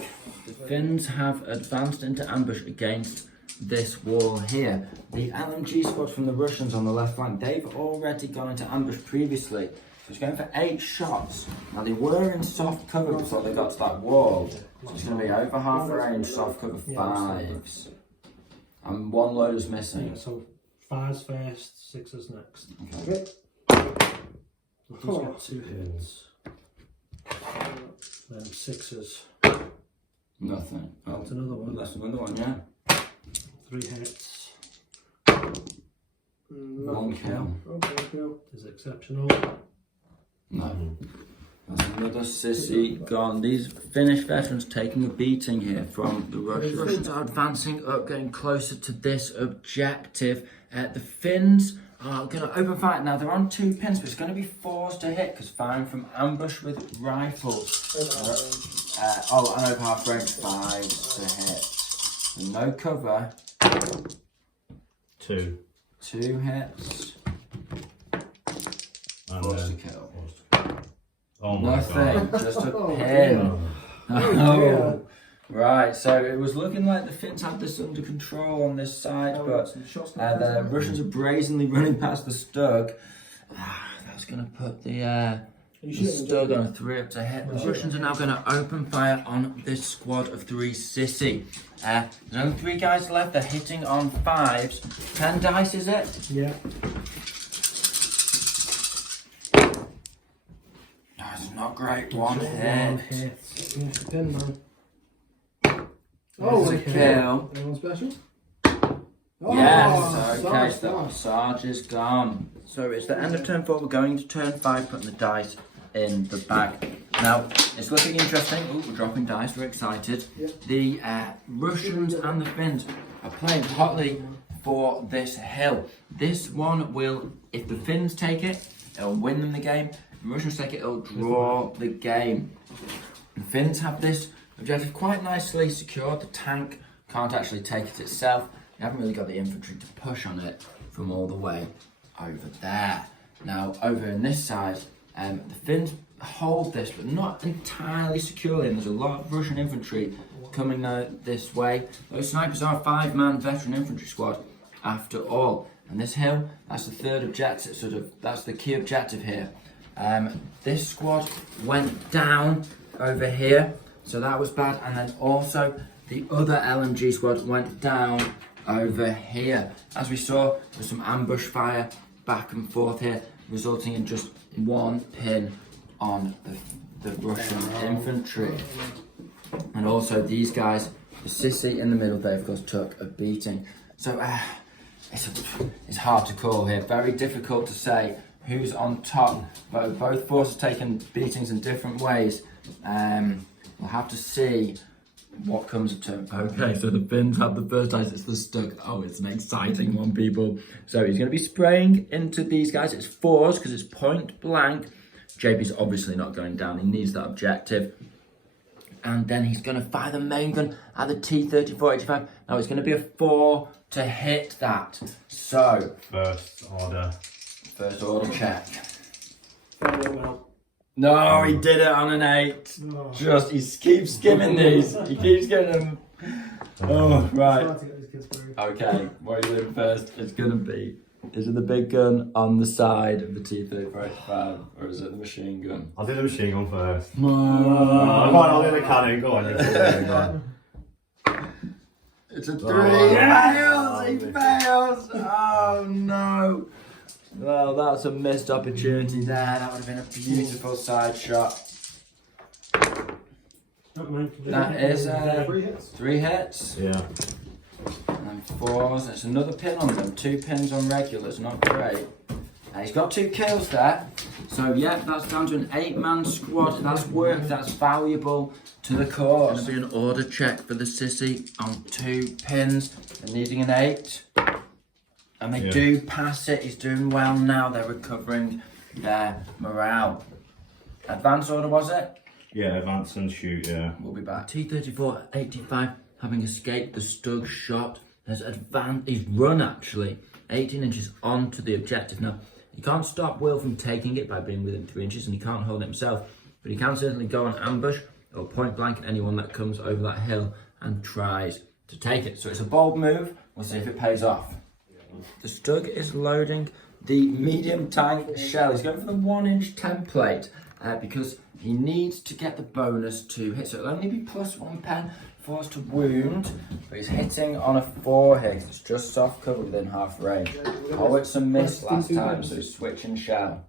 The Finns have advanced into ambush against this wall here. The LMG squad from the Russians on the left flank, they've already gone into ambush previously. So it's going for 8 shots. Now they were in soft cover before they got to that wall. So it's going to be over half range, soft cover 5s. And 1 load is missing. So 5's first, 6's next. Okay. He's got 2 hits. Then 6's. Nothing. Oh, That's another one. that's another one, yeah. 3 hits. 1 kill. Okay, cool. Is exceptional. No. That's another sissy gone. These Finnish veterans taking a beating here from the Russians. The Russians are advancing up, getting closer to this objective. The Finns are going to open fire. Now they're on 2 pins, but it's going to be 4s to hit because firing from ambush with rifles. And over half range, 5s to hit. So no cover. 2. 2 hits. And 4s to kill. Oh my Nothing, god. just a Oh, pin. Oh. Oh, Right, so it was looking like the Finns had this under control on this side, but the Russians are brazenly running past the Stug. That's going to put the Stug on a 3 up to hit. The Russians are now going to open fire on this squad of 3 Sissy. There's only 3 guys left. They're hitting on 5s. 10 dice, is it? Yeah. No, it's not great. One hit. One hit. Pin, man. There's a kill. Anyone special? Yes, Oh, okay, Sarge, so the Sarge is gone. So it's the end of turn 4, we're going to turn 5, putting the dice in the bag. Now, it's looking interesting. Oh, we're dropping dice, we're excited. Yep. The Russians and the Finns are playing hotly for this hill. This one will, if the Finns take it, it'll win them the game. If the Russians take it, it'll draw the game. The Finns have this objective quite nicely secured. The tank can't actually take it itself. You haven't really got the infantry to push on it from all the way over there. Now, over in this side, the Finns hold this, but not entirely securely, and there's a lot of Russian infantry coming this way. Those snipers are a 5-man veteran infantry squad, after all. And this hill, that's the 3rd objective, that's the key objective here. This squad went down over here, so that was bad, and then also the other LMG squad went down over here. As we saw, there was some ambush fire back and forth here, resulting in just 1 pin on the Russian infantry. And also these guys, the Sissy in the middle, they of course took a beating. So it's hard to call here, very difficult to say who's on top. But both forces taken beatings in different ways. We'll have to see what comes of turn. Okay, so the Finns have the first dice. It's the Stug. Oh, it's an exciting one, people. So he's going to be spraying into these guys. It's 4s because it's point blank. JP's obviously not going down. He needs that objective. And then he's going to fire the main gun at the T-34-85. Now it's going to be a 4 to hit that. So First order check. Very well. No, he did it on an 8. Oh. Just, he keeps skimming these. He keeps getting them. Oh, right. Try to get these kids through. Okay, what are you doing first? It's going to be, is it the big gun on the side of the T-35, or is it the machine gun? I'll do the machine gun first. Oh, Come on, I'll do the cannon. Go on. it's a 3. Oh, He fails! Oh, no. Well, that's a missed opportunity there. That would have been a beautiful side shot. That is 3 hits. 3 hits. Yeah. And 4s. It's another pin on them. 2 pins on regulars. Not great. He's got 2 kills there. So, yeah, that's down to an 8-man squad. That's work. That's valuable to the cause. It's going to be an order check for the Sissy on 2 pins. They're needing an 8. And they do pass it. He's doing well now. They're recovering their morale. Advance order, was it? Yeah, advance and shoot, yeah. We'll be back. T-34-85, having escaped the Stug shot, has advanced. He's run, actually, 18 inches onto the objective. Now, he can't stop Will from taking it by being within 3 inches, and he can't hold it himself. But he can certainly go on ambush or point blank anyone that comes over that hill and tries to take it. So it's a bold move. We'll see if it pays off. The Stug is loading the medium tank shell. He's going for the 1-inch template because he needs to get the bonus to hit. So it'll only be +1 pen for us to wound, but he's hitting on a 4 here. It's just soft cover within half range. Oh, it's a miss last time, so he's switching shell.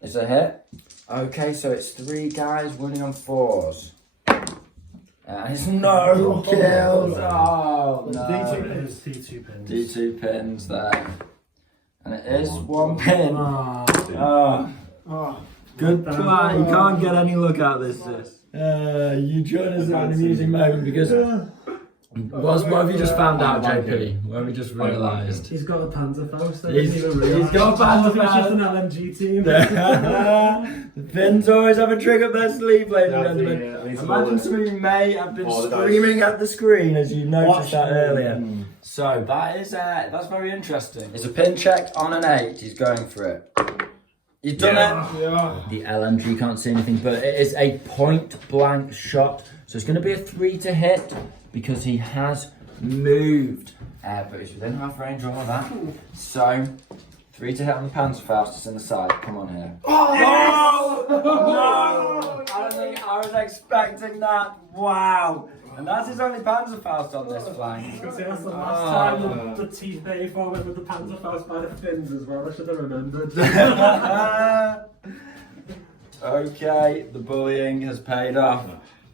It's a hit. Okay, so it's 3 guys winning on 4s. It's no kills. Oh no. D2 pins. D2 pins there. And it is 1 pin. Oh. Good play. You can't get any look out of this. You join us at an amusing moment because what have you just found out, JP? What have you just realised? He's got a Panzerfaust. He's got a Panzerfaust. It's just an LMG team. The Finns always have a trick up their sleeve, ladies and gentlemen. Imagine some of you may have been screaming at the screen as you noticed that earlier. So that is that's very interesting. It's a pin check on an 8. He's going for it. He's done it. Yeah. The LMG can't see anything, but it is a point blank shot So it's going to be a 3 to hit because he has moved. But he's within half range of all of that. So 3 to hit on the Panzerfaust. It's in the side. Come on here. Oh, No! I don't think I was expecting that. Wow. And that's his only Panzerfaust on this flank. That's the last time the T-34 went with the Panzerfaust by the fins as well. I should have remembered. Okay, the bullying has paid off.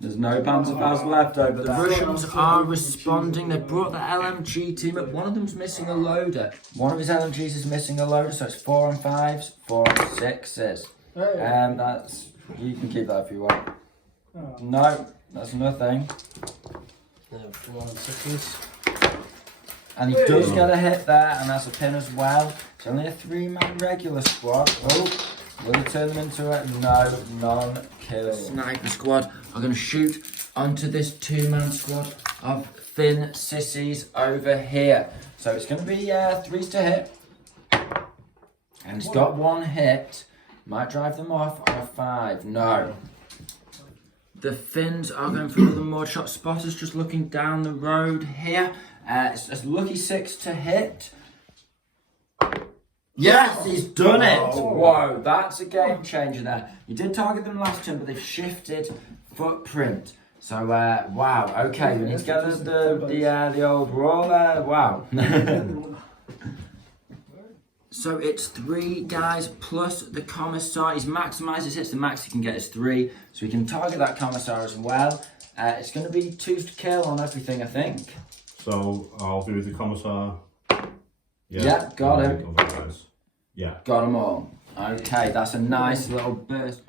There's no Panzerfaust left over there. The Russians are responding. They brought the LMG team up. One of them's missing a loader. One of his LMGs is missing a loader, so it's 4 on 5s, 4 on 6s. And that's, you can keep that if you want. No, that's nothing. 4 on 6s. And he does get a hit there, and that's a pin as well. It's only a 3-man regular squad. Oh, will he turn them into a no, non-kill? Sniper squad are going to shoot onto this 2-man squad of thin sissies over here. So it's going to be 3s to hit. And it's got 1 hit. Might drive them off on a 5. No. The Finns are going for another more shot. Spotter's just looking down the road here. It's a lucky 6 to hit. Yes, he's done it. Whoa, that's a game changer there. You did target them last turn, but they've shifted footprint. So, wow. Okay, we need to get the old roll there. Wow. So it's 3 guys plus the Commissar. He's maximised his hits. The max he can get is 3. So we can target that Commissar as well. It's going to be 2 to kill on everything, I think. So I'll do the Commissar. Yeah, got him. Yeah. Got them all. Okay, that's a nice little burst.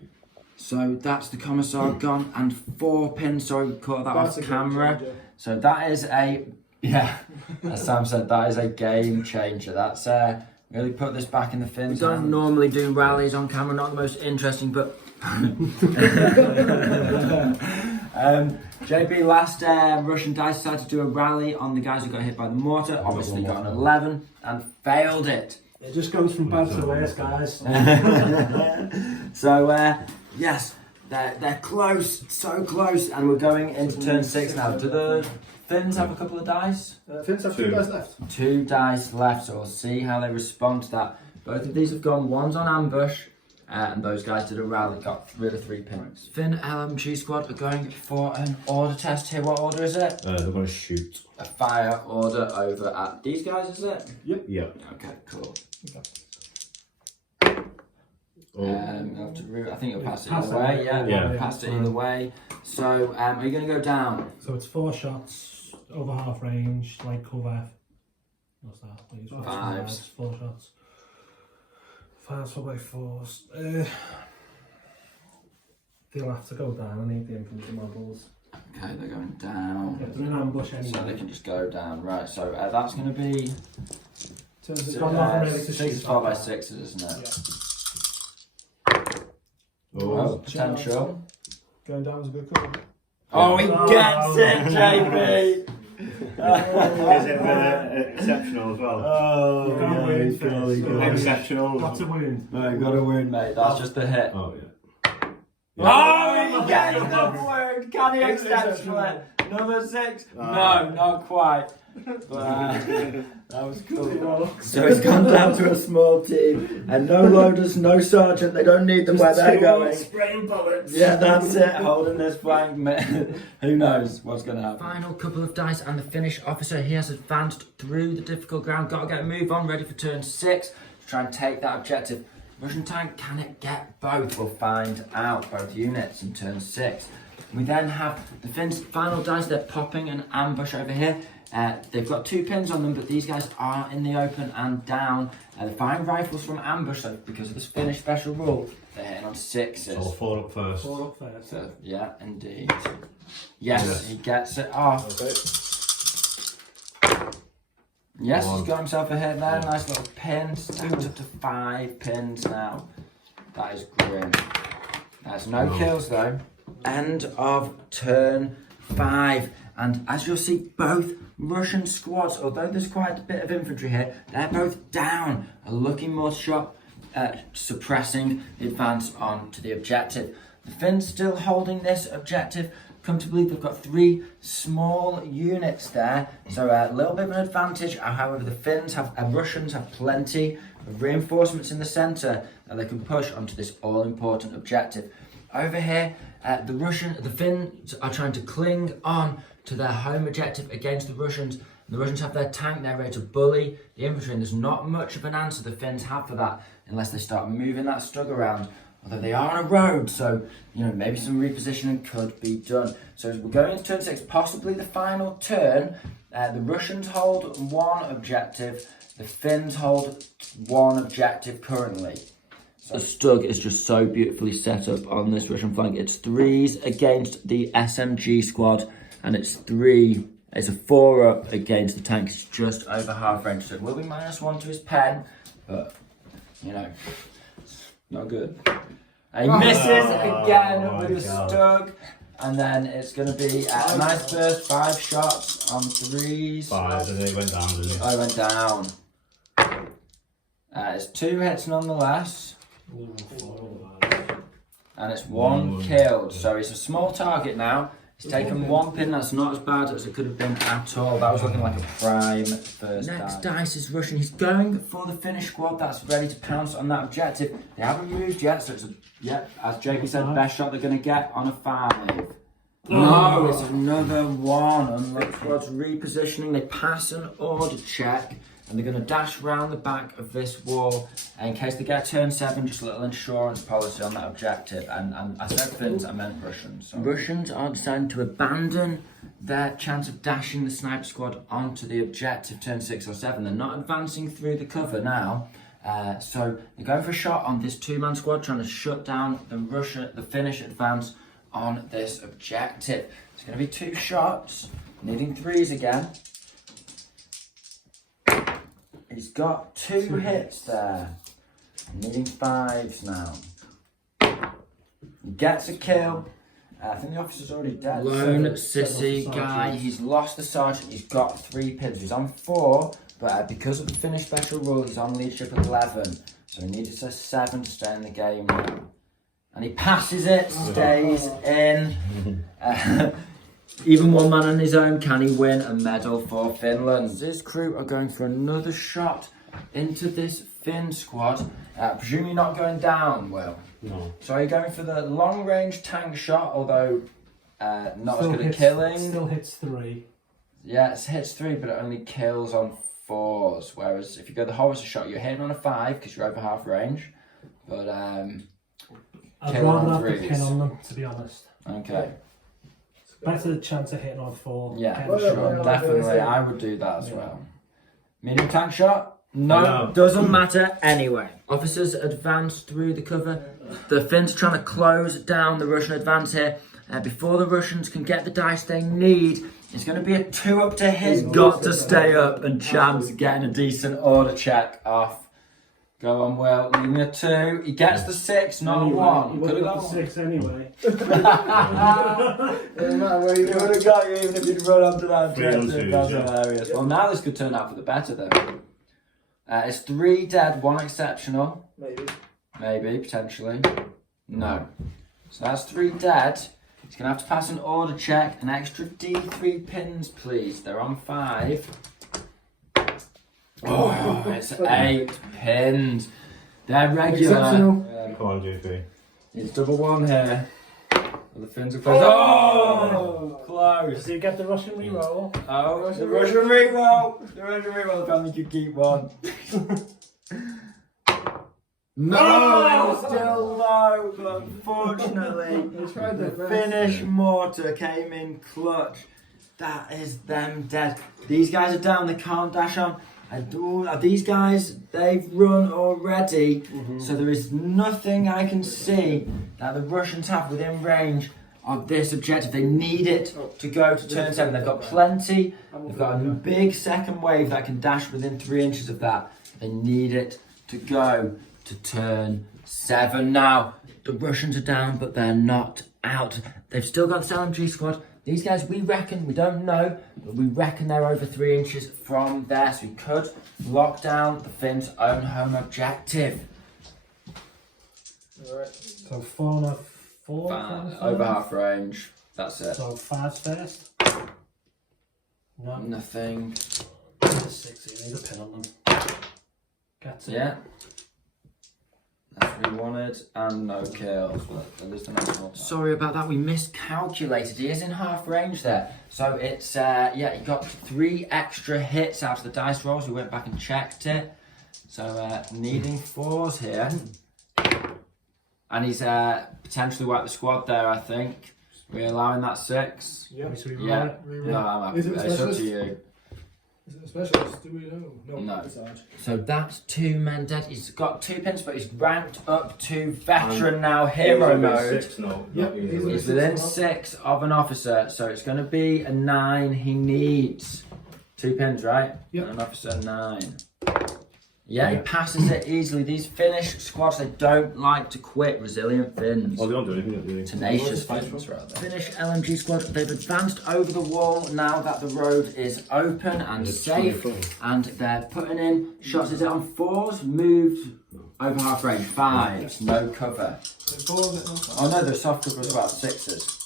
So that's the Commissar gone, and 4 pins. Sorry, we caught that off camera. So that is a, yeah, as Sam said, that is a game changer. That's really put this back in the Finns. We don't normally do rallies on camera, not the most interesting, but JB, last Russian dice decided to do a rally on the guys who got hit by the mortar. Obviously got an 11 and failed it. It just goes from bad to worse, guys. So, yes, they're close, so close, and we're going into turn 6 now. Do the Finns have a couple of dice? Finns have 2 dice left. 2 dice left, so we'll see how they respond to that. Both of these have gone. One's on ambush, and those guys did a rally, got rid of 3 pins. Finn LMG squad are going for an order test here. What order is it? They're going to shoot. A fire order over at these guys, is it? Yep. Okay, cool. Oh. I think you'll pass it either way. Yeah. Passed it either way. So, are you going to go down? So it's 4 shots over half range, like cover. What's that? 5s. 4 shots. 5s 4x4s. They'll have to go down. I need the infantry models. Okay, they're going down. Yeah, they're in ambush anyway. So they can just go down. Right, so that's going to be 6 12x6s, isn't it? Oh. Well, potential. Going down was a good call. Oh, he gets it, JB! Is it exceptional as well? Oh, yeah, exceptional. Got to win. No, you got a win, mate. That's just a hit. Oh, yeah. Oh, he gets the word! Can he exceptional it? Number 6? No, not quite. But that was cool. So it's gone down to a small team, and no loaders, no sergeant. They don't need them where they're going. Spraying bullets. Yeah, that's it. Holding this flank. Who knows what's going to happen? Final couple of dice, and the Finnish officer, he has advanced through the difficult ground. Got to get a move on, ready for turn 6 to try and take that objective. Russian tank, can it get both? We'll find out, both units in turn 6. We then have the Finns' final dice. They're popping an ambush over here. They've got 2 pins on them, but these guys are in the open and down. They're firing rifles from ambush, so because of this Finnish special rule, they're hitting on 6s. So 4 up first. 4 up first. So, yeah, indeed. Yes, he gets it off. Okay. Yes, he's got himself a hit there. Nice little pin. Stacked up to 5 pins now. That is grim. There's no kills though. End of turn 5. And as you'll see, both Russian squads, although there's quite a bit of infantry here, they're both down. A lucky mortar shot suppressing the advance on to the objective. The Finns still holding this objective, come to believe they've got 3 small units there, so a little bit of an advantage. However, the Russians have plenty of reinforcements in the centre that they can push onto this all-important objective. Over here, the Finns are trying to cling on to their home objective against the Russians. The Russians have their tank, they're ready to bully the infantry, and there's not much of an answer the Finns have for that unless they start moving that stug around. Although they are on a road, so maybe some repositioning could be done. So as we're going into turn 6, possibly the final turn, the Russians hold 1 objective, the Finns hold 1 objective currently. So the stug is just so beautifully set up on this Russian flank. It's 3s against the SMG squad, and it's a 4 up against the tank. It's just over half range, so it will be -1 to his pen, but not good. And he misses again with his stug, and then it's going to be a nice burst, 5 shots on 3s. 5, and it went down, didn't it? Oh, it went down. It's 2 hits nonetheless, and it's 1 killed. So it's a small target now. He's taken 1 pin. That's not as bad as it could have been at all. That was looking like a prime first Next dice is Russian. He's going for the Finnish squad that's ready to pounce on that objective. They haven't moved yet, so it's as Jakey said, best shot they're going to get on a 5. No, it's another 1. And the squad's repositioning. They pass an order check, and they're going to dash round the back of this wall in case they get turn 7, just a little insurance policy on that objective. And I said Finns, I meant Russians. So. Russians are deciding to abandon their chance of dashing the sniper squad onto the objective turn 6 or 7. They're not advancing through the cover now. So they're going for a shot on this 2-man squad, trying to shut down the Finnish advance on this objective. It's going to be 2 shots, needing 3s again. He's got 2 hits there, needing 5s now. He gets a kill. I think the officer's already dead. Lone sissy guy, he's lost the sergeant, he's got 3 pins. He's on 4, but because of the Finnish special rule, he's on leadership 11. So he needs a 7 to stay in the game now. And he passes it, stays in. Even 1 man on his own, can he win a medal for Finland? His crew are going for another shot into this Finn squad. Presume you're not going down, Will? No. So are you going for the long-range tank shot, although not Still as good at hits- killing? Still hits 3. Yeah, it hits 3, but it only kills on 4s. Whereas if you go the howitzer shot, you're hitting on a 5 because you're over half range. But I'd kill rather on have the 3s. pin on them, to be honest. Okay. Better chance of hitting on 4. Yeah, Pin sure, shot. definitely. I would do that as well. Medium tank shot? No. No, doesn't matter anyway. Officers advance through the cover. The Finns are trying to close down the Russian advance here. Before the Russians can get the dice they need, it's going to be a 2 up to his. Got to stay up and chance getting a decent order check off. Go on, Will. Leaving a 2. He gets the 6, not a Anyway, 1. He would have got the 6 anyway. Doesn't matter where you would have got you even if you'd run onto that 3 on objective. 2s, That's yeah. hilarious. Well, now this could turn out for the better though. It's 3 dead, 1 exceptional. Maybe, potentially. No. So that's 3 dead. He's going to have to pass an order check. An extra D3 pins, please. They're on 5. Oh, it's 8 pins. They're regular. Come on, G3. It's double 1 here. The Finns are close. Oh! Close. Does he get the Russian reroll? Oh, the Russian reroll. The Russian reroll. If only could keep 1. No, it was still low, but unfortunately, the Finnish mortar came in clutch. That is them dead. These guys are down. They can't dash on. These guys, they've run already, so there is nothing I can see that the Russians have within range of this objective. They need it to go to turn 7. They've got plenty. They've got a big second wave that can dash within 3 inches of that. They need it to go to turn 7 now. The Russians are down, but they're not out. They've still got the LMG squad. These guys, we reckon, we don't know, but we reckon they're over 3 inches from there, so we could lock down the Finns' own home objective. So 4 and a 4? Over half range. That's it. So 5's first. No. Nothing. 6. You need a pin on them. Get it. Yeah. That's what we wanted, and no kills, but at least a nice one. Sorry about that, we miscalculated. He is in half range there. So it's, yeah, he got 3 extra hits out of the dice rolls. We went back and checked it. So needing 4s here. And he's potentially wiped the squad there, I think. We're allowing that 6. Yeah. Yeah. No, I'm happy. Is it a It's up specialist? to you. Is it a specialist? Do we know? No. It's hard. So that's 2 men dead. He's got 2 pins, but he's ranked up to veteran now, hero mode. 6, no, Yeah, not easily. He's within 6 of an officer, so it's going to be a 9. He needs 2 pins, right? Yep. And an officer 9. Yeah, he passes it easily. These Finnish squads, they don't like to quit. Resilient Finns. Oh, they don't do anything, do they? Tenacious Finns, rather. Finnish LMG squad, they've advanced over the wall now that the road is open and safe. And they're putting in shots. Is it on 4s? Moved over half range. 5s, no cover. Oh no, there's soft cover as well. 6s.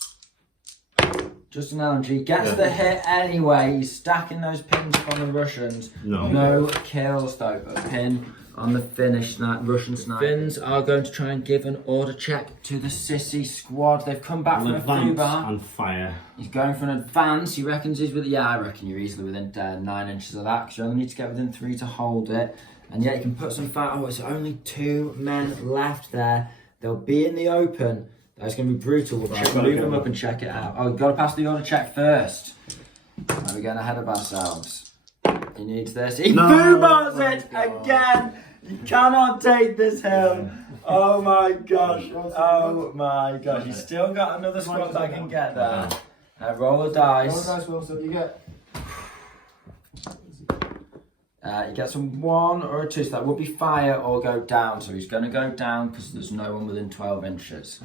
Just an LMG. Gets the hit anyway. He's stacking those pins on the Russians. No kills though, but a pin on the Finnish Russian sniper. Finns are going to try and give an order check to the Sissy squad. They've come back from a Fubar. And fire. He's going for an advance. He reckons he's with. Yeah, I reckon you're easily within 9 inches of that, because you only need to get within 3 to hold it. And yet you can put some fire. Oh, it's only 2 men left there. They'll be in the open. That's going to be brutal. We'll move them up and check it out. Oh, we've got to pass the order check first. Now we're getting ahead of ourselves. He needs this. He Fubars it again. You cannot take this hill. Oh my gosh. Oh my gosh. He's still got another squad that can get there. Roll a dice. Roll a dice, Wilson. You get. You get some 1 or a 2, so that would be fire or go down. So he's going to go down because there's no one within 12 inches.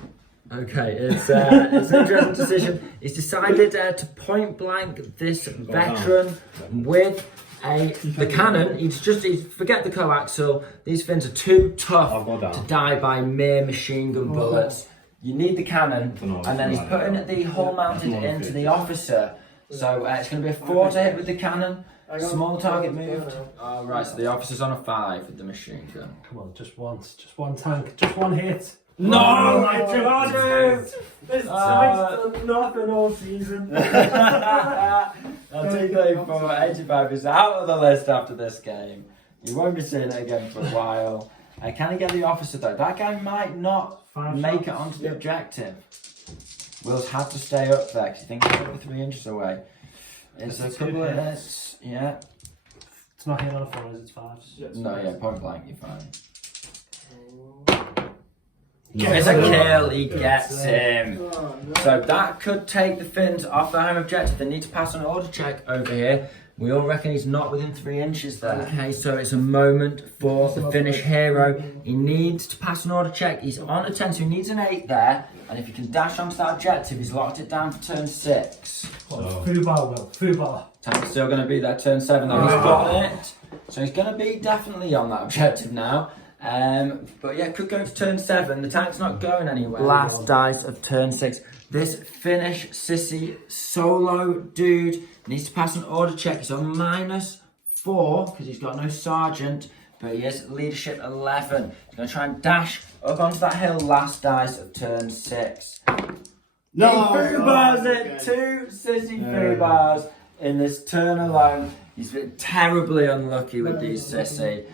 Okay, it's an interesting decision. He's decided to point blank this veteran with the cannon. He's forget the coaxial. These Finns are too tough to die by mere machine gun bullets. You need the cannon, and then he's putting the hull mounted into the officer. So it's going to be a 4 to hit with the cannon. Small target moved. Oh, right, so the officer's on a 5 with the machine gun. Come on, just once. Just one tank. Just one hit. No, my God! This tank's done nothing all season. Article 85 is out of the list after this game. You won't be seeing it again for a while. Can he get the officer though? That guy might not make it onto the objective. Will's had to stay up there because he thinks he's over 3 inches away. It's a couple of hits, yeah. It's not hitting on a 4, is it? It's 5s. No, yeah, point blank, you're fine. It's a kill, he gets him. So that could take the Finns off their home objective. They need to pass an order check over here. We all reckon he's not within 3 inches there. Okay, so it's a moment for the Finnish hero. He needs to pass an order check. He's on a 10, so he needs an 8 there. And if he can dash onto that objective, he's locked it down for turn 6. Fubar, Will. Fubar. Tank's still going to be there turn 7 though. He's got it. So he's going to be definitely on that objective now. But yeah, could go to turn 7. The tank's not going anywhere. Last dice of turn 6. This Finnish sissy solo dude needs to pass an order check. He's on -4 because he's got no sergeant, but he is leadership 11. He's going to try and dash up onto that hill. Last dice of turn 6. No, he Fubars it. 2 sissy Fubars in this turn alone. He's been terribly unlucky with these sissy.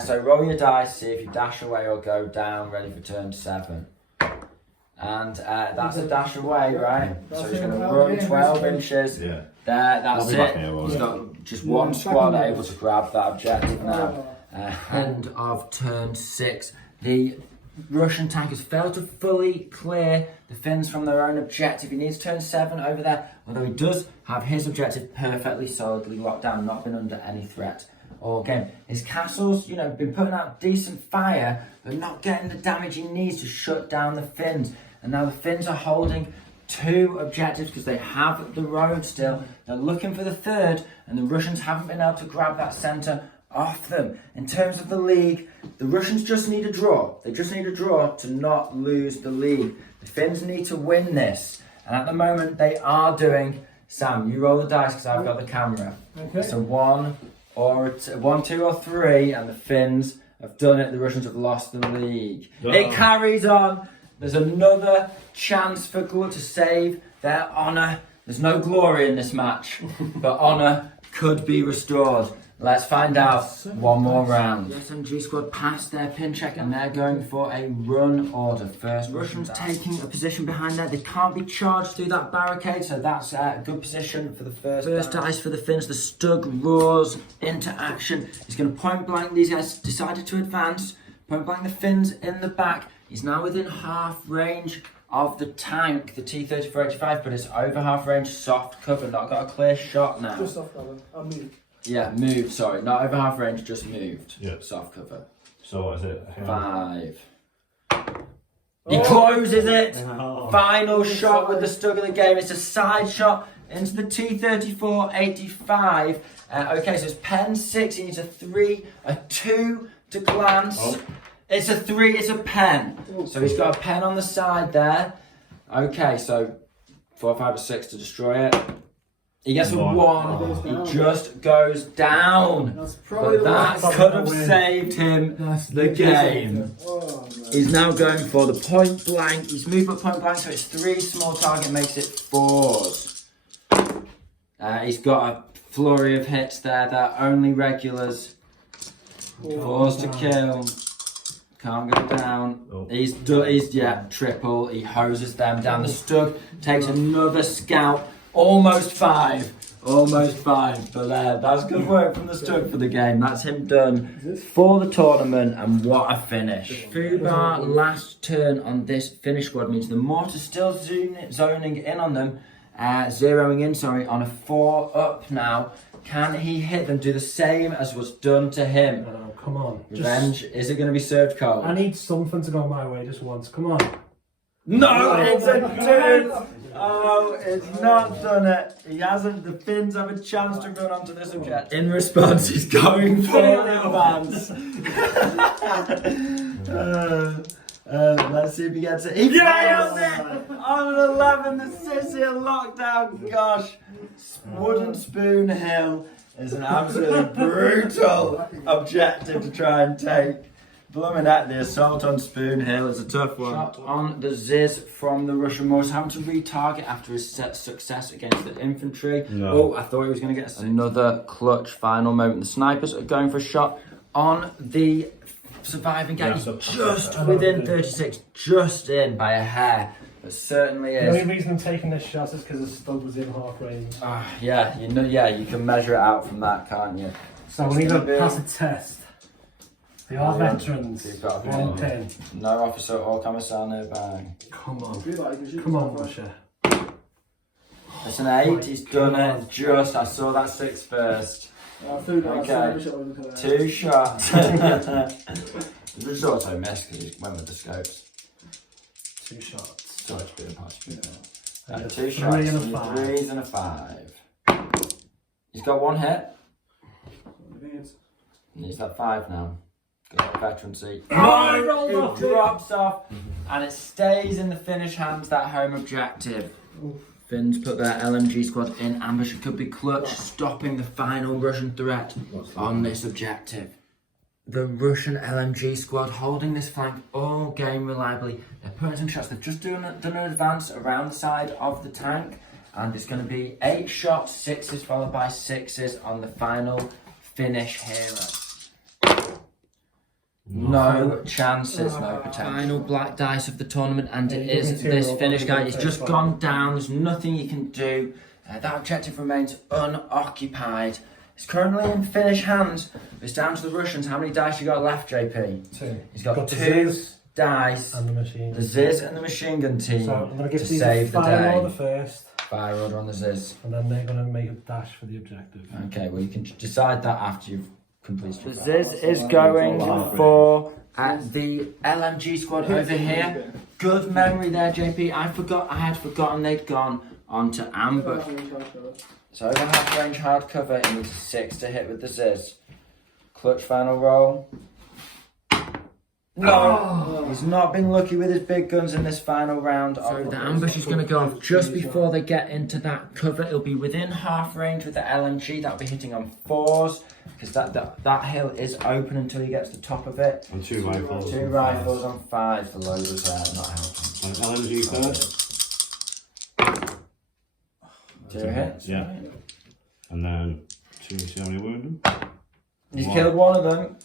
So roll your dice, see if you dash away or go down, ready for turn 7. And that's a dash away, right? So he's going to run 12 inches. Yeah. There, that's it. He's got just one squad able to grab that objective now. End of turn 6. The Russian tankers failed to fully clear the Finns from their own objective. He needs turn 7 over there, although he does have his objective perfectly solidly locked down, not been under any threat all game. His castle's, been putting out decent fire, but not getting the damage he needs to shut down the Finns. And now the Finns are holding 2 objectives because they have the road still. They're looking for the 3rd, and the Russians haven't been able to grab that centre off them. In terms of the league, the Russians just need a draw. They just need a draw to not lose the league. The Finns need to win this. And at the moment, they are doing... Sam, you roll the dice because I've got the camera. Okay. So 1, 2 or 3, and the Finns have done it. The Russians have lost the league. Oh. It carries on. There's another chance for Glut to save their honour. There's no glory in this match, but honour could be restored. Let's find out one more round. The SMG squad passed their pin check and they're going for a run order first. Russians taking a position behind there. They can't be charged through that barricade, so that's a good position for the first dice for the Finns. The Stug roars into action. He's going to point blank. These guys decided to advance. Point blank the Finns in the back. He's now within half range of the tank, the T-3485, but it's over half range, soft cover, not got a clear shot now. Just off cover. I'll move. Yeah, moved, sorry. Not over half range, just moved. Yeah. Soft cover. So what is it? 5. He closes it! Oh. Final shot with the Stug of the game. It's a side shot into the T-3485. Okay, so it's pen 6. He needs a 3, a 2 to glance. Oh. It's a 3, it's a pen. So he's got a pen on the side there. Okay, so 4, 5, or 6 to destroy it. He gets a 1. He just goes down. That's probably But the that last could have saved him the game. Oh, man. He's now going for the point blank. He's moved up point blank, so it's 3 small target, makes it 4s. He's got a flurry of hits there. They're only regulars. 4s to kill. Can't go down. Oh. He's triple. He hoses them down. The Stug takes another scout. Almost 5. Almost 5. But that's good work from the Stug for the game. That's him done for the tournament. And what a finish. Fubar last turn on this Finnish squad means the mortar's still zoning in on them. Zeroing in, on a 4 up now. Can he hit them? Do the same as was done to him. Oh, come on. Revenge. Is it going to be served cold? I need something to go my way just once. Come on. No, it's a 2. Oh, it's not done it. He hasn't. The Finns have a chance to run onto this objective. In response, he's going for the advance. Let's see if he gets it. He nails it! On an 11, the Sicily lockdown. Gosh, Wooden Spoon Hill is an absolutely brutal objective to try and take. Blooming at the assault on Spoon Hill is a tough one. Shot on the Ziz from the Russian Morse, having to retarget after his success against the infantry. No. Oh, I thought he was going to get another clutch final moment. The snipers are going for a shot on the surviving guy. He's just within 36, just in by a hair. It certainly The is. only reason I'm taking this shot is because the Stug was in half range. Yeah, you can measure it out from that, can't you? So we need to pass a test. They are veterans. You've got to be One pin. No officer or commissar nearby. Come on. Feel like you should Come on, just- Russia. It's an 8, he's done it. Just, I saw that 6 first. Food, Okay. 2 shots. The results I missed because he went with the scopes. 2 shots. So it's been a pass. 2 3 shots, and a 3 5. 3s and a 5. He's got 1 hit. He's at 5 now. Got a veterancy. Oh, it drops off and it stays in the Finnish hands, that home objective. Finns put their LMG squad in ambush. It could be clutch, stopping the final Russian threat on this objective. The Russian LMG squad holding this flank all game reliably. They're putting some shots. They've just done an advance around the side of the tank, and it's going to be 8 shots, 6s followed by 6s on the final Finnish hero. No chances, no potential. Final black dice of the tournament, and it is this Finnish guy. He's just gone down. There's nothing you can do. That objective remains unoccupied. It's currently in Finnish hands. It's down to the Russians. How many dice you got left, JP? 2. He's got the 2 Ziz dice. and the machine. The Ziz and the machine gun team So I'm going to to give these save the fire day. order first, Fire order on the Ziz. and then they're going to make a dash for the objective. Okay, well you can decide that after you've completed. The Ziz is going for the LMG squad over here. Good memory there, JP. I had forgotten they'd gone onto ambush. So over half range hard cover, he needs a 6 to hit with the Ziz. Clutch final roll. No, he's not been lucky with his big guns in this final round. So the ambush is going to go off just before they get into that cover. It'll be within half range with the LMG. That'll be hitting on 4s because that hill is open until he gets to the top of it. And 2 rifles. 2 rifles on 5. The loaders there, not helping. And LMG first. 2 hits. Yeah. And then 2, see how many wound him? He's killed one of them.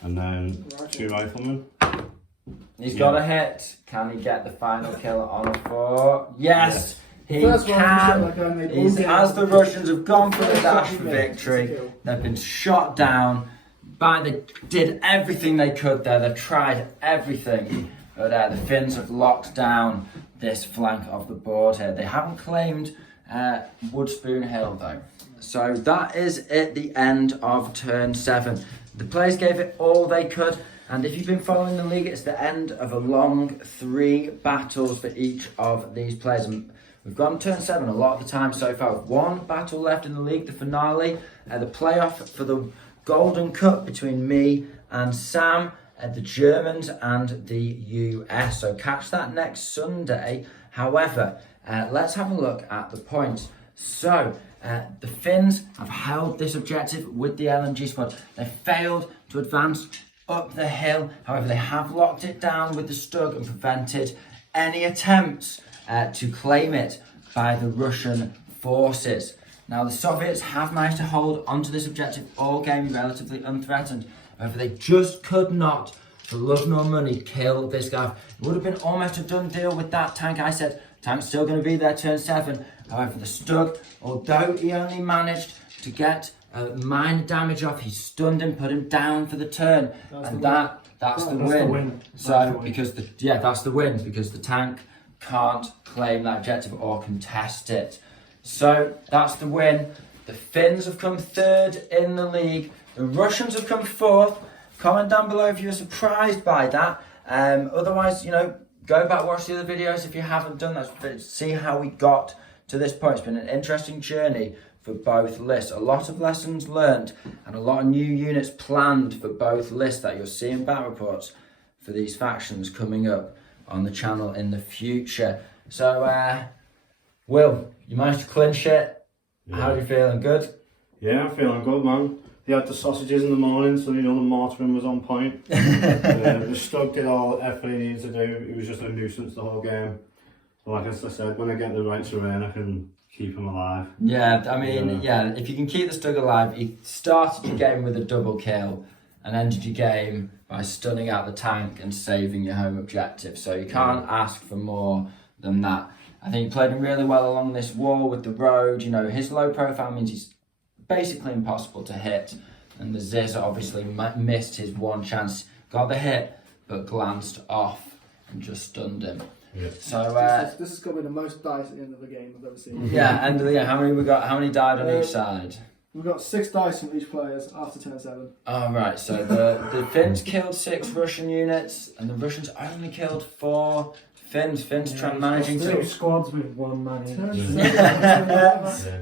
And then 2 riflemen. He's got a hit. Can he get the final kill on a 4? Yes, he First one, can. like I made He's, all as the Russians have gone for the First dash shot for he made, victory, it's a kill. they've been shot down. They did everything they could there. They've tried everything. But the Finns have locked down this flank of the board here. They haven't claimed Woodspoon Hill though. So that is at the end of turn 7. The players gave it all they could, and if you've been following the league, it's the end of a long 3 battles for each of these players. And we've gone turn 7 a lot of the time so far. With 1 battle left in the league, the finale, the playoff for the Golden Cup between me and Sam, the Germans and the US. So catch that next Sunday. However, let's have a look at the points. So, the Finns have held this objective with the LMG squad. They failed to advance up the hill. However, they have locked it down with the Stug and prevented any attempts to claim it by the Russian forces. Now, the Soviets have managed to hold onto this objective all game relatively unthreatened. However, they just could not, for love nor money, kill this guy. It would have been almost a done deal with that tank. I said, tank's still going to be there turn 7. However, the Stug, although he only managed to get minor damage off, he stunned him, put him down for the turn, and that's the win. So because that's the win because the tank can't claim that objective or contest it. So that's the win. The Finns have come 3rd in the league. The Russians have come 4th. Comment down below if you're surprised by that. Otherwise, go back, watch the other videos if you haven't done that. See how we got to this point. It's been an interesting journey for both lists. A lot of lessons learned and a lot of new units planned for both lists that you'll see in battle reports for these factions coming up on the channel in the future. So, Will, you managed to clinch it. Yeah. How are you feeling? Good? Yeah, I'm feeling good, man. They had the sausages in the morning, so the mortaring was on point. The Stug did all the effort he needed to do. It was just a nuisance the whole game. Like I said, when I get the right terrain, I can keep him alive. Yeah, I mean, if you can keep the Stug alive, he started your game with a double kill and ended your game by stunning out the tank and saving your home objective. So you can't ask for more than that. I think he played him really well along this wall with the road. His low profile means he's basically impossible to hit. And the Ziz obviously missed his one chance. Got the hit, but glanced off and just stunned him. Yeah. So this has got to be the most dice at the end of the game I've ever seen. Yeah, end of the game. How many we got? How many died on each side? We've got 6 dice from each players after turn 7. Oh, right. So the Finns killed 6 Russian units, and the Russians only killed 4 Finns. Finns managing 2 to. squads with 1 man each.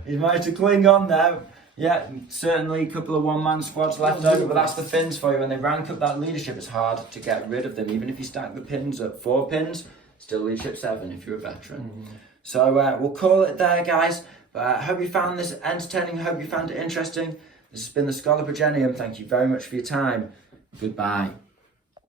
He's managed to cling on now. Yeah, certainly a couple of one-man squads left over, but that's the Finns for you. When they rank up that leadership, it's hard to get rid of them. Even if you stack the pins at 4 pins, still leadership 7 if you're a veteran. Mm-hmm. So we'll call it there, guys. But I hope you found this entertaining. Hope you found it interesting. This has been the Scholar Progenium. Thank you very much for your time. Goodbye.